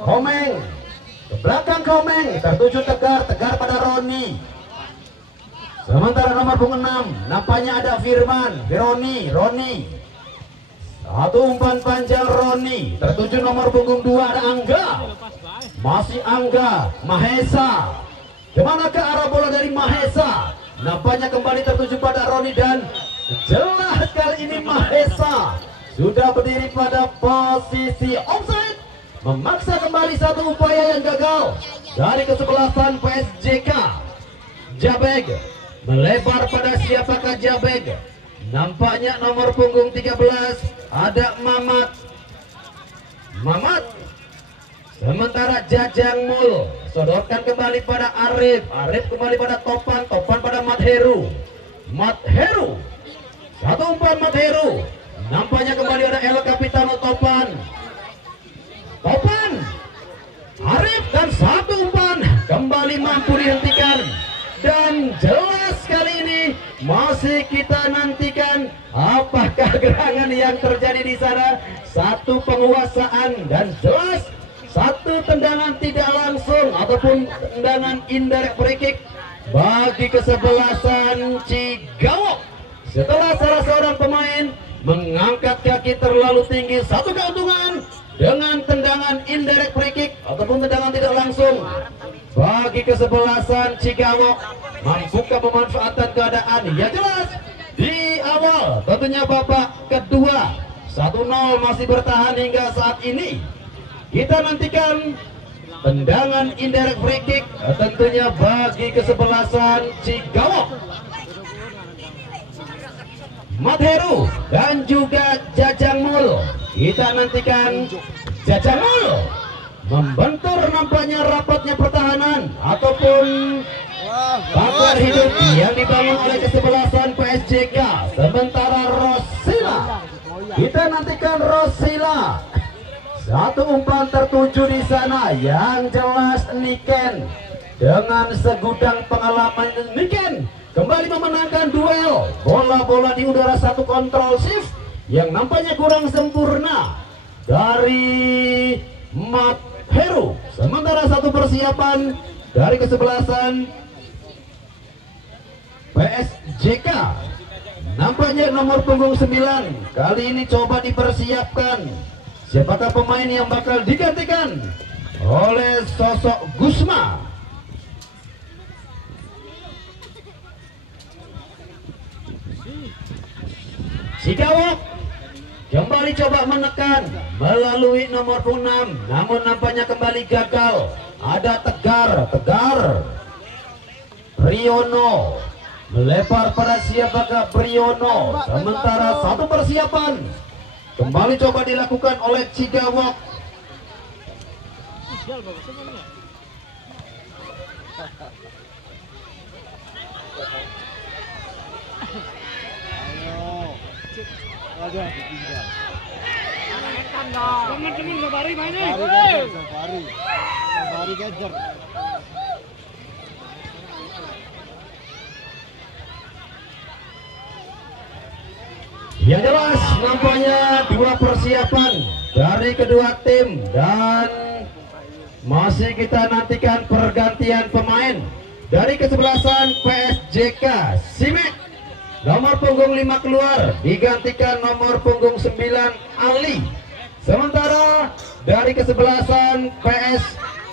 Komeng. Ke belakang Komeng tertuju Tegar pada Roni. Sementara nomor punggung 6 nampaknya ada Firman, Roni. Satu umpan panjang Roni, tertuju nomor punggung 2 ada Angga. Masih Angga, Mahesa. Kemana ke arah bola dari Mahesa? Nampaknya kembali tertuju pada Roni dan jelas kali ini Mahesa sudah berdiri pada posisi offside. Memaksa kembali satu upaya yang gagal dari kesebelasan PSJK. Jabeg melebar pada siapakah Jabeg? Nampaknya nomor punggung 13 ada Mamat. Sementara Jajang Mul sodorkan kembali pada Arif. Arif kembali pada Topan. Topan pada Madheru. Satu umpan Madheru. Nampaknya kembali ada El Capitano Topan. Arif dan satu umpan kembali mampu dihentikan. Dan jelas kali ini masih kita nantikan apakah gerangan yang terjadi di sana. Satu penguasaan dan jelas satu tendangan tidak langsung ataupun tendangan indirect free kick bagi kesebelasan Cigawok. Setelah salah seorang pemain mengangkat kaki terlalu tinggi, satu keuntungan dengan tendangan indirect free kick ataupun tendangan tidak langsung bagi kesebelasan Cigawok. Mampukah memanfaatkan keadaan? Ya jelas di awal tentunya babak kedua 1-0 masih bertahan hingga saat ini. Kita nantikan tendangan indirect free kick tentunya bagi kesebelasan Cigawok. Madheru dan juga Jajang Mul. Kita nantikan Jajang Mul membentur nampaknya rapatnya pertahanan ataupun pagar hidup yang dibangun oleh kesebelasan PSJK. Sementara Rosila, kita nantikan Rosila. Satu umpan tertuju di sana yang jelas Niken dengan segudang pengalaman. Niken kembali memenangkan duel bola-bola di udara, satu kontrol shift yang nampaknya kurang sempurna dari Madheru. Sementara satu persiapan dari kesebelasan PSJK nampaknya nomor punggung 9 kali ini coba dipersiapkan. Siapakah pemain yang bakal digantikan oleh sosok Gusma? Cigawok kembali coba menekan melalui nomor 6, namun nampaknya kembali gagal. Ada Tegar Priyono melebar pada siapakah Priyono. Sementara satu persiapan kembali coba dilakukan oleh Cigawok. Teman-teman Sabari mainnya. Sabari kejar. Yang jelas nampaknya dua persiapan dari kedua tim dan masih kita nantikan pergantian pemain dari kesebelasan PSJK. Simek nomor punggung 5 keluar digantikan nomor punggung 9 Ali. Sementara dari kesebelasan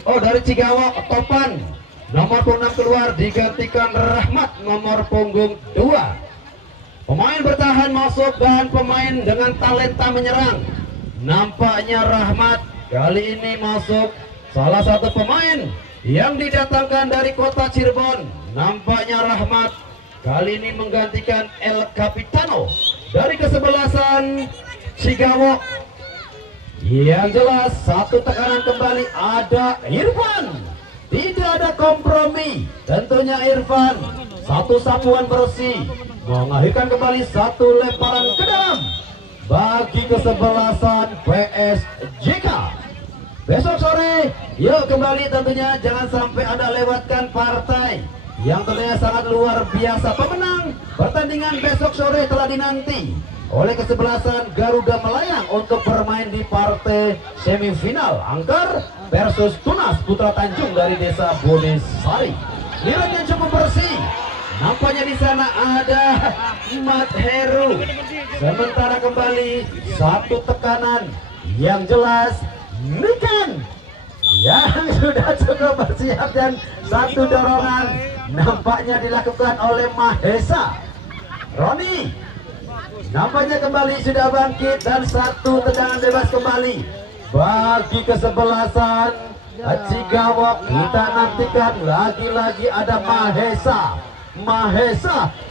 dari Cigawok Topan nomor punggung 6 keluar digantikan Rahmat nomor punggung 2. Pemain bertahan masuk dan pemain dengan talenta menyerang. Nampaknya Rahmat kali ini masuk, salah satu pemain yang didatangkan dari kota Cirebon. Nampaknya Rahmat kali ini menggantikan El Capitano dari kesebelasan Cigawok. Yang jelas satu tekanan kembali ada Irfan. Tidak ada kompromi tentunya Irfan. Satu sapuan bersih mengakhirkan kembali satu lemparan ke dalam bagi kesebelasan PSJK. Besok sore yuk kembali tentunya jangan sampai Anda lewatkan partai yang tentunya sangat luar biasa. Pemenang pertandingan besok sore telah dinanti oleh kesebelasan Garuda Melayang untuk bermain di partai semifinal Angker versus Tunas Putra Tanjung dari Desa Bodesari. Liratnya cukup bersih. Nampaknya di sana ada Mat Heru. Sementara kembali satu tekanan yang jelas Niken yang sudah cukup bersiap dan satu dorongan nampaknya dilakukan oleh Mahesa. Roni nampaknya kembali sudah bangkit dan satu tendangan bebas kembali bagi kesebelasan Cigawok. Kita nantikan lagi-lagi ada Mahesa.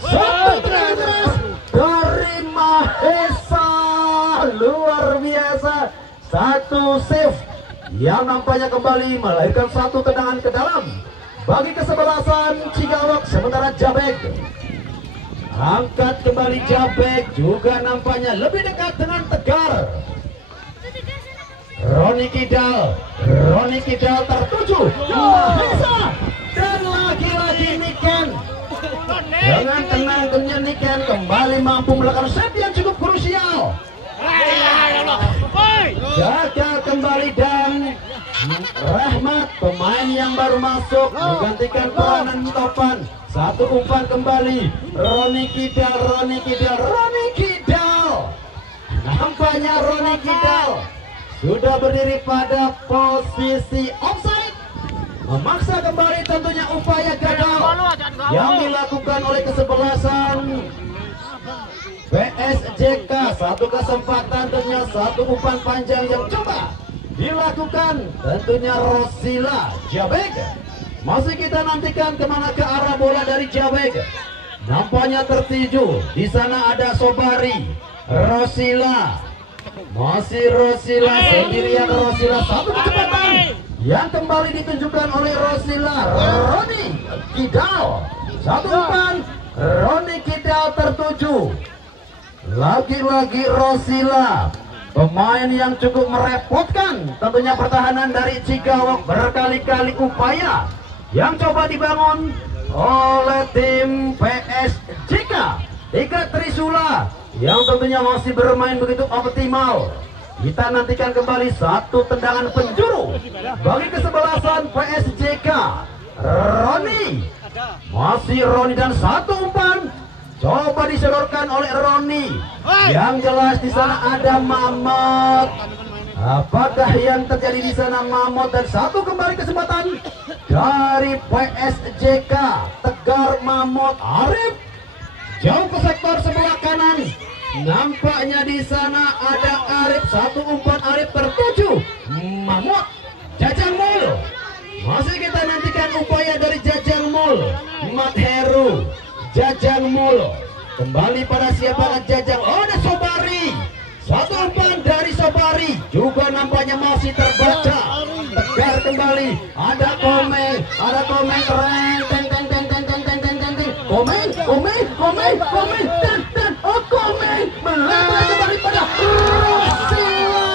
Satu tendangan bebas dari Mahesa, luar biasa. Satu save yang nampaknya kembali melahirkan satu tendangan ke dalam bagi kesebelasan Cigawok. Sementara Jabek angkat kembali, Jabek juga nampaknya lebih dekat dengan Tegar. Roni Kidal tertuju Mahesa dan lagi-lagi Niken dengan tenangnya Niken kembali mampu melakukan save yang cukup krusial. Gagal kembali dan Rahmat pemain yang baru masuk menggantikan peranan Topan. Satu umpan kembali Roni Kidal. Nampaknya Roni Kidal sudah berdiri pada posisi offside, memaksa kembali tentunya upaya gagal yang dilakukan oleh kesebelasan PSJK. Satu kesempatan tentunya satu umpan panjang yang coba dilakukan tentunya Rosila Jabek. Masih kita nantikan kemana ke arah bola dari Jabek. Nampaknya tertuju di sana ada Sobari, Rosila, masih Rosila sendirian. Rosila satu kecepatan yang kembali ditunjukkan oleh Rosila. Roni Kidal satu umpan, Roni Kidal tertuju. Lagi-lagi Rosila, pemain yang cukup merepotkan tentunya pertahanan dari Cigawok. Berkali-kali upaya yang coba dibangun oleh tim PSJK. Tiga Trisula yang tentunya masih bermain begitu optimal. Kita nantikan kembali satu tendangan penjuru bagi kesebelasan PSJK. Roni, masih Roni dan satu umpan coba disodorkan oleh Roni. Yang jelas di sana ada Mamot. Apakah yang terjadi di sana Mamot? Dan satu kembali kesempatan dari PSJK. Tegar, Mamot, Arif jauh ke sektor sebelah kanan. Nampaknya di sana ada Arif. Satu umpan Arif tertuju Mamot. Jajang Mul. Masih kita nantikan upaya dari Jajang Mul. Mat Heru, Jajang Mul kembali pada siapa Jajang. Oh, ada Sobari. Satu umpan dari Sobari juga nampaknya masih terbaca. Tegar kembali. Ada Komeng keren. Komeng dan Komeng melebar kembali pada Rosila.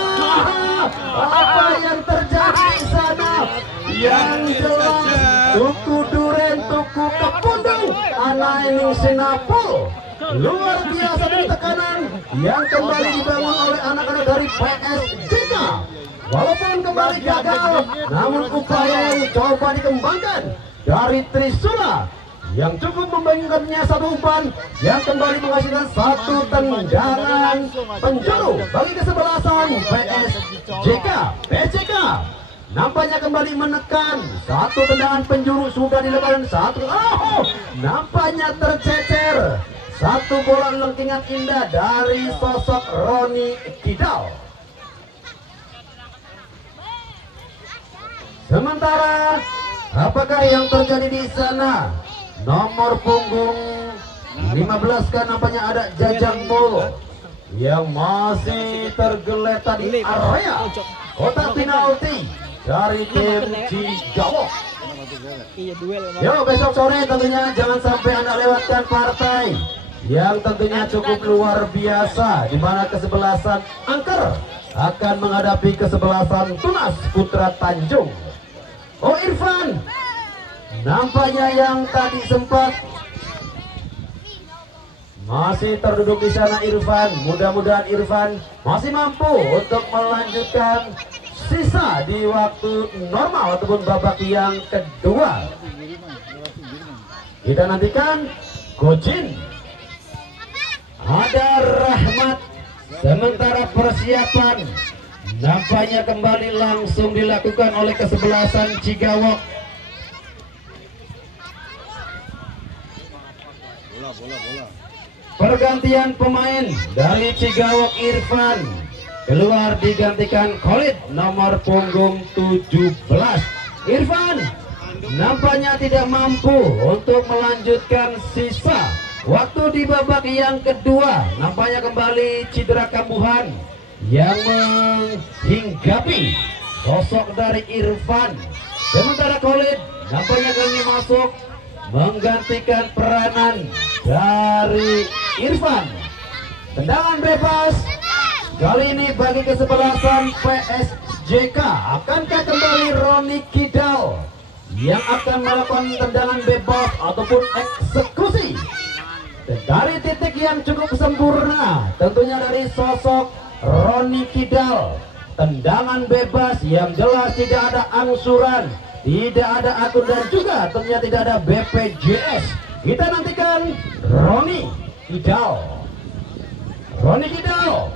Apa yang terjadi di sana? Yang jelas tuku duren, tuku kepundung, anak ini Sinapul. Luar biasa dari tekanan yang kembali dibangun oleh anak-anak dari PSJK. Walaupun kembali gagal, namun upaya yang coba dikembangkan dari Trisula yang cukup membanggakannya satu umpan yang kembali menghasilkan satu tendangan penjuru bagi kesebelasan PSJK. Nampaknya kembali menekan satu tendangan penjuru sudah dilakukan satu. Nampaknya tercecer satu bola lengkingan indah dari sosok Roni Kidal. Sementara apakah yang terjadi di sana? Nomor punggung 15 kan nampaknya ada Jajang Mul yang masih tergeletak di area kotak penalti dari tim Cigawok. Yo, besok sore tentunya jangan sampai Anda lewatkan partai yang tentunya cukup luar biasa, di mana kesebelasan Angker akan menghadapi kesebelasan Tunas Putra Tanjung. Oh, Irfan nampaknya yang tadi sempat masih terduduk di sana. Irfan, mudah-mudahan Irfan masih mampu untuk melanjutkan sisa di waktu normal ataupun babak yang kedua. Kita nantikan Gojin ada Rahmat. Sementara persiapan nampaknya kembali langsung dilakukan oleh kesebelasan Cigawok. Pergantian pemain dari Cigawok, Irfan keluar digantikan Khalid nomor punggung 17. Irfan nampaknya tidak mampu untuk melanjutkan sisa waktu di babak yang kedua. Nampaknya kembali cedera kambuhan yang menghinggapi sosok dari Irfan. Sementara Khalid nampaknya kali masuk menggantikan peranan dari Irfan. Tendangan bebas kali ini bagi kesebelasan PSJK. Akankah kembali Roni Kidal yang akan melakukan tendangan bebas ataupun eksekusi dari titik yang cukup sempurna, tentunya dari sosok Roni Kidal. Tendangan bebas yang jelas tidak ada angsuran, tidak ada akun, dan juga tentunya tidak ada BPJS. Kita nantikan Roni Kidal. Roni Kidal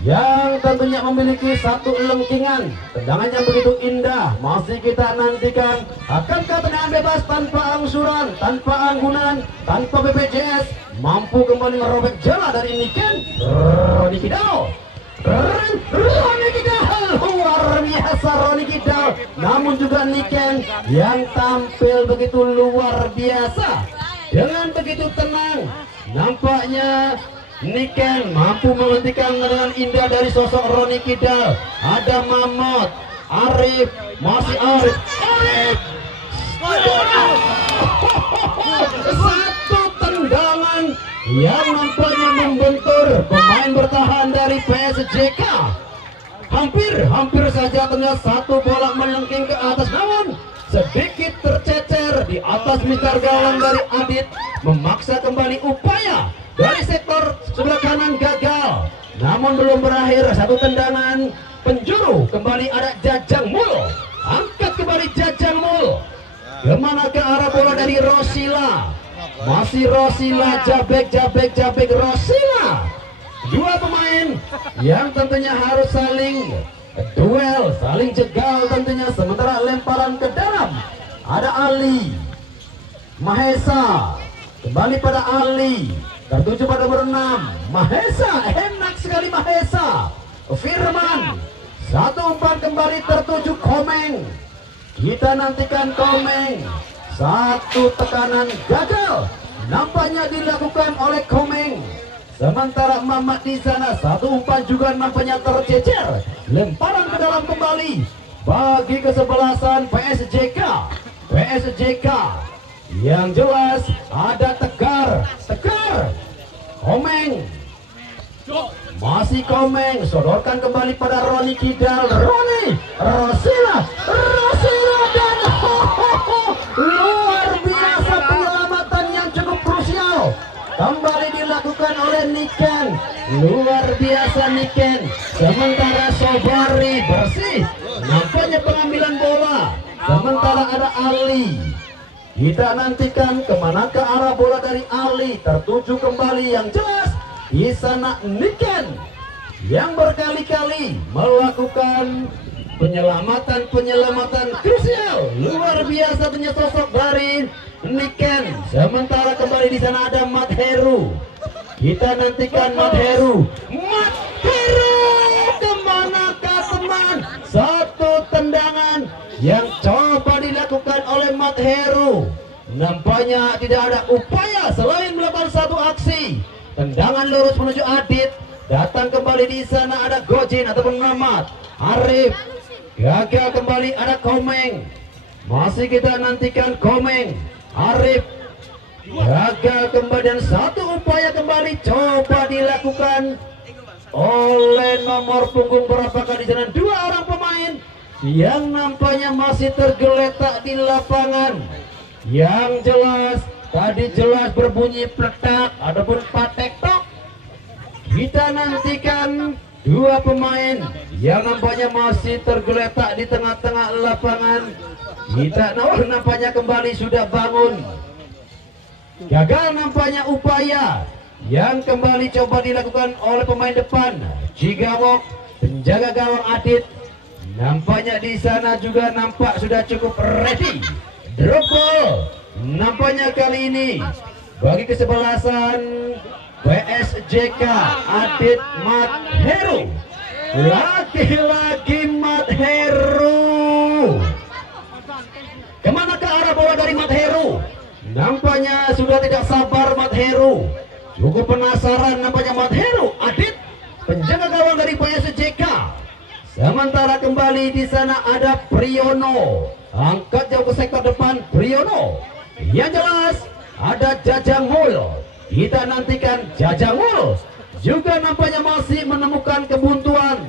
yang tentunya memiliki satu lengkingan, tendangan yang begitu indah. Masih kita nantikan, akankah tendangan bebas tanpa angsuran, tanpa anggunan, tanpa BPJS mampu kembali merobek jala dari Niken? Roni Kidal. Roni Kidal, luar biasa Roni Kidal. Namun juga Niken yang tampil begitu luar biasa dengan begitu tenang. Nampaknya Niken mampu menghentikan dengan indah dari sosok Roni Kidal. Ada Mamot, Arif, masih Arif. Satu tendangan yang nampaknya membentur pemain bertahan dari PSJK. Hampir saja ternyata satu bola melengking ke atas, namun sedikit tercecer di atas mitar gawang dari Adit. Memaksa kembali upaya dari sektor sebelah kanan, gagal. Namun belum berakhir, satu tendangan penjuru. Kembali ada Jajang Mul. Angkat kembali Jajang Mul. Kemana ke arah bola dari Rosila? Masih Rosila, jabek Rosila. Dua pemain yang tentunya harus saling duel, saling jegal tentunya. Sementara lemparan ke dalam ada Ali Mahesa. Kembali pada Ali, tertuju pada nomor 6 Mahesa. Enak sekali Mahesa. Firman, satu umpan kembali tertuju Komeng. Kita nantikan Komeng. Satu tekanan gagal nampaknya dilakukan oleh Komeng. Sementara Mamat di sana, satu umpan juga nampaknya tercecer. Lemparan ke dalam kembali bagi kesebelasan PSJK. Yang jelas ada Tegar. Komeng. Masih Komeng, sodorkan kembali pada Roni Kidal. Rosila dan luar biasa penyelamatan yang cukup krusial kembali dilakukan oleh Niken. Luar biasa Niken. Sementara Sobari bersih, nampaknya pengambilan bola. Sementara ada Ali. Kita nantikan kemana ke arah bola dari Ali, tertuju kembali. Yang jelas di sana Niken yang berkali-kali melakukan penyelamatan krusial. Luar biasa punya sosok dari Niken. Sementara kembali di sana ada Madheru. Kita nantikan Madheru. Kemanakah teman? Satu tendangan yang coba dilakukan oleh Madheru. Nampaknya tidak ada upaya selain melakukan satu aksi. Tendangan lurus menuju Adit. Datang kembali di sana ada Gojin ataupun Mamat. Arif. Gagal kembali ada Komeng. Masih kita nantikan Komeng. Arif. Gagal kembali dan satu upaya kembali coba dilakukan oleh nomor punggung berapakah di sana. Dua orang pemain yang nampaknya masih tergeletak di lapangan. Yang jelas tadi jelas berbunyi pletak ataupun patek-tok. Kita nantikan dua pemain yang nampaknya masih tergeletak di tengah-tengah lapangan. Kita nampaknya kembali sudah bangun. Gagal nampaknya upaya yang kembali coba dilakukan oleh pemain depan Cigawok, penjaga gawang Adit. Nampaknya di sana juga nampak sudah cukup ready. Drop ball nampaknya kali ini bagi kesebelasan PSJK Adit Mat Heru. Lagi-lagi Mat Heru. Kemana ke arah bola dari Mat Heru? Nampaknya sudah tidak sabar Mat Heru. Cukup penasaran nampaknya Mat Heru. Adit, penjaga gawang dari PSJK. Sementara kembali di sana ada Priyono. Angkat jauh ke sektor depan Priyono. Yang jelas ada Jajangul. Kita nantikan Jajangul juga nampaknya masih menemukan kebuntuan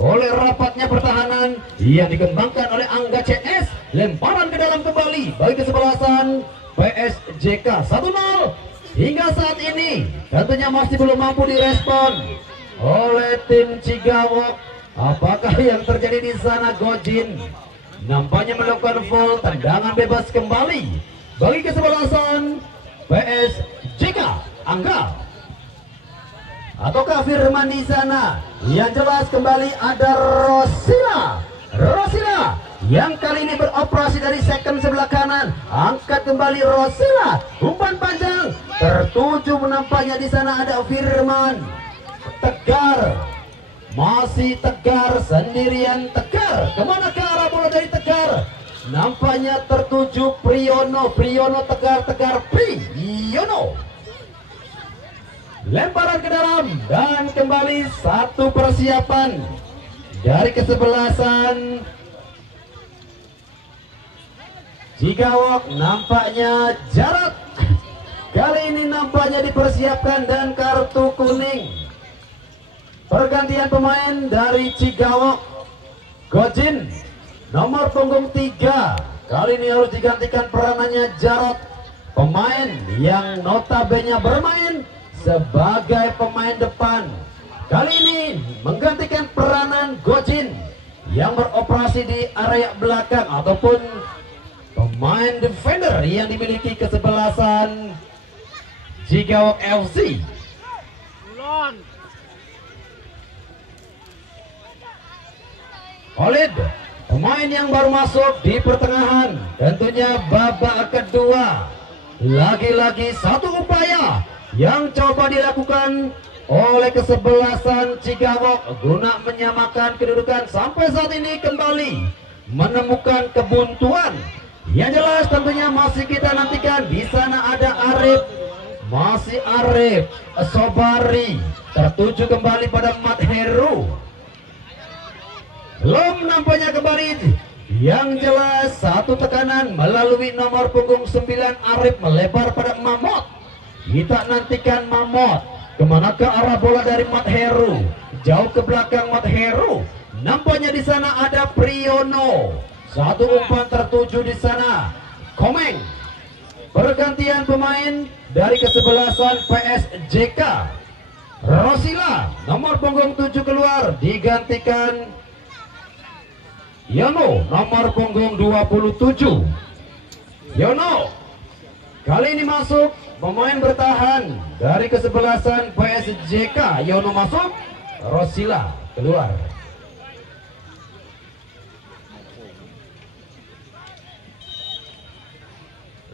oleh rapatnya pertahanan yang dikembangkan oleh Angga CS. Lemparan ke dalam kembali bagi kesebelasan PSJK 1-0. Hingga saat ini tentunya masih belum mampu direspon oleh tim Cigawok. Apakah yang terjadi di sana? Gojin nampaknya melakukan foul, tendangan bebas kembali bagi kesebelasan PSJK. Angga ataukah Firman di sana? Yang jelas kembali ada Rosila yang kali ini beroperasi dari second sebelah kanan. Angkat kembali Rosila, umpan panjang tertuju, menampaknya di sana ada Firman. Tegar, masih Tegar sendirian. Tegar, kemana ke arah bola dari Tegar? Nampaknya tertuju Priyono. Tegar Priyono. Lemparan ke dalam dan kembali satu persiapan dari kesebelasan Cigawok. Nampaknya Jarot kali ini nampaknya dipersiapkan dan kartu kuning. Pergantian pemain dari Cigawok, Gojin nomor punggung 3 kali ini harus digantikan peranannya Jarot, pemain yang notabene bermain sebagai pemain depan. Kali ini menggantikan peranan Gojin yang beroperasi di area belakang ataupun pemain defender yang dimiliki kesebelasan Cigawok FC. Khalid, pemain yang baru masuk di pertengahan, tentunya babak kedua. Lagi-lagi satu upaya yang coba dilakukan oleh kesebelasan Cigawok guna menyamakan kedudukan. Sampai saat ini kembali menemukan kebuntuan. Yang jelas tentunya masih kita nantikan. Di sana ada Arif, masih Arif Sobari, tertuju kembali pada Mat Heru. Belum nampaknya kembali. Yang jelas satu tekanan melalui nomor punggung 9 Arif melebar pada Mamot. Kita nantikan Mamot, kemana ke arah bola dari Mat Heru? Jauh ke belakang Mat Heru. Nampaknya di sana ada Priyono. Satu umpan tertuju di sana. Komeng. Pergantian pemain dari kesebelasan PSJK. Rosila nomor punggung 7 keluar, digantikan Yono nomor punggung 27. Yono kali ini masuk, pemain bertahan dari kesebelasan PSJK. Yono masuk, Rosila keluar.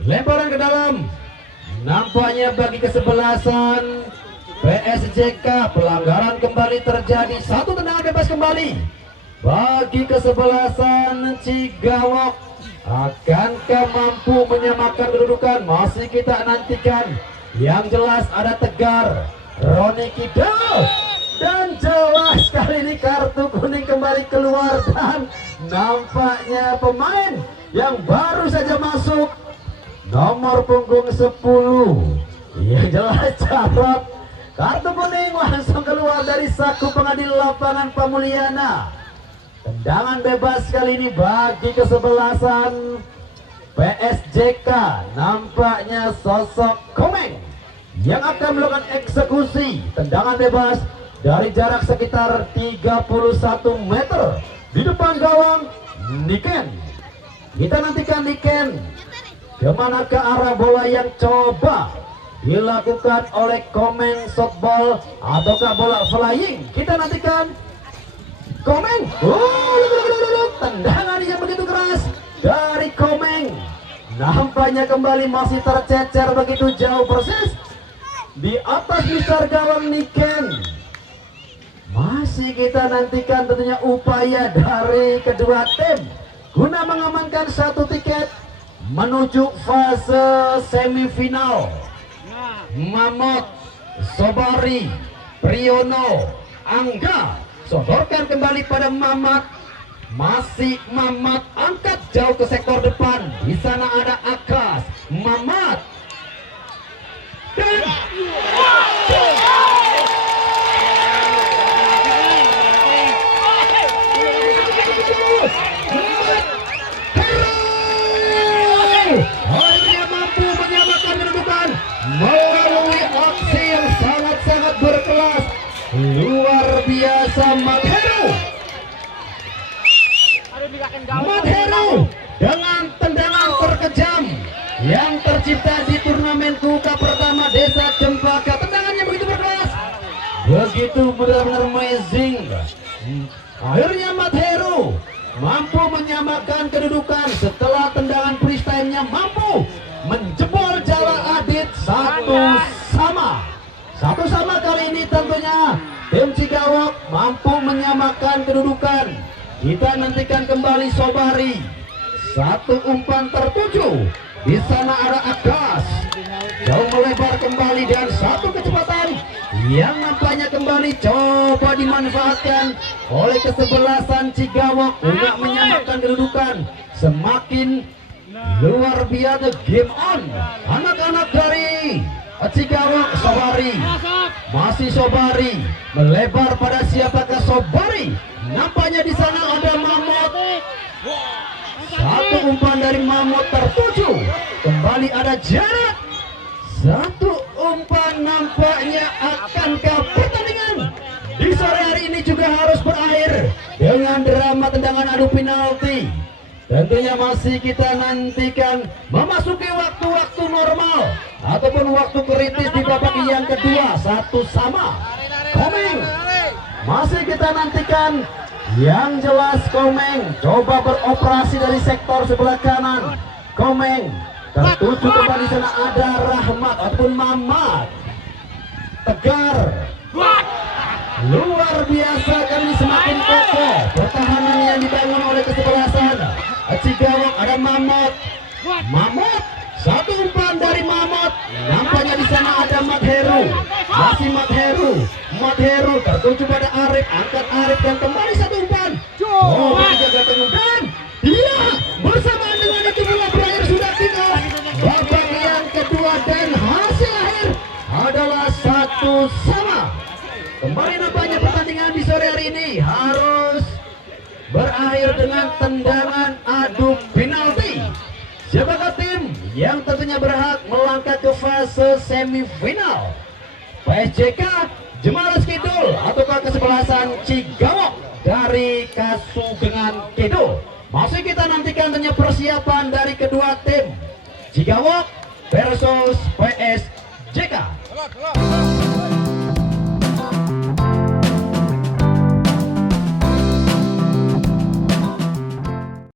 Lemparan ke dalam, nampaknya bagi kesebelasan PSJK pelanggaran kembali terjadi. Satu tendangan bebas kembali bagi kesebelasan Cigawok. Akankah mampu menyamakan kedudukan? Masih kita nantikan. Yang jelas ada Tegar, Roni Kidal, dan jelas kali ini kartu kuning kembali keluar. Dan nampaknya pemain yang baru saja masuk nomor punggung 10, yang jelas Jarot, kartu kuning langsung keluar dari saku pengadil lapangan Pamuliana. Tendangan bebas kali ini bagi kesebelasan PSJK. Nampaknya sosok Komeng yang akan melakukan eksekusi tendangan bebas dari jarak sekitar 31 meter di depan gawang Niken. Kita nantikan Niken kemana ke arah bola yang coba dilakukan oleh Komeng softball ataukah bola flying. Kita nantikan Komeng. Tendangan yang begitu keras dari Komeng. Nampaknya kembali masih tercecer begitu jauh persis di atas Mister Gawang Niken. Masih kita nantikan tentunya upaya dari kedua tim guna mengamankan satu tiket menuju fase semifinal. Mamot, Sobari, Priyono, Angga sodorkan kembali pada Mamat. Masih Mamat angkat jauh ke sektor depan. Di sana ada Akas, Mamat dan akhirnya mampu menyamakan kedudukan melalui aksi yang sangat-sangat berkelas. Luar biasa Matheru. Matheru dengan tendangan terkejam yang tercipta di turnamen KUKA pertama Desa Cempaka. Tendangannya begitu berkelas, begitu benar-benar amazing. Akhirnya Matheru mampu menyamakan kedudukan setelah tendangan freestyle-nya mampu menjebol jala Adit satu sama kali ini. Tentunya tim Cigawok mampu menyamakan kedudukan. Kita nantikan kembali Sobari, satu umpan tertuju. Di sana ada Akas, jauh melebar kembali dan satu kecepatan yang nampaknya kembali coba dimanfaatkan oleh kesebelasan Cigawok untuk menyamakan kedudukan. Semakin luar biasa game on anak-anak dari Cigawok. Sobari, masih Sobari melebar pada siapakah Sobari? Nampaknya di sana ada Mamot. Satu umpan dari Mamot tertuju. Kembali ada Jarak. Satu umpan nampaknya akankah pertandingan di sore hari ini juga harus berakhir dengan drama tendangan adu penalti. Tentunya masih kita nantikan memasuki waktu-waktu normal ataupun waktu kritis di babak yang kedua. Satu sama Komeng masih kita nantikan. Yang jelas Komeng coba beroperasi dari sektor sebelah kanan. Komeng tertuju kembali sana ada Rahmat ataupun Mamat. Tegar luar biasa kali semakin kokoh pertahanan yang dibangun oleh kesebelasan Cigawok. Ada Mamot. Satu umpan dari Mamot. Nampaknya di sana ada Matheru. Masih Matheru tertuju pada Arif. Angkat Arif dan kembali satu umpan. Oh, dijaga dan dia bersamaan dengan itu bola berakhir sudah kita babak yang kedua dan hasil akhir adalah satu sama. Kembali nampaknya pertandingan di sore hari ini harus berakhir dengan tendangan adu penalti. Siapakah tim yang tentunya berhak melangkah ke fase semifinal? PSJK Jemaras Kidul ataukah kesebelasan Cigawok dari Kasugengan Kidul? Masih kita nantikan tentunya persiapan dari kedua tim Cigawok versus PSJK.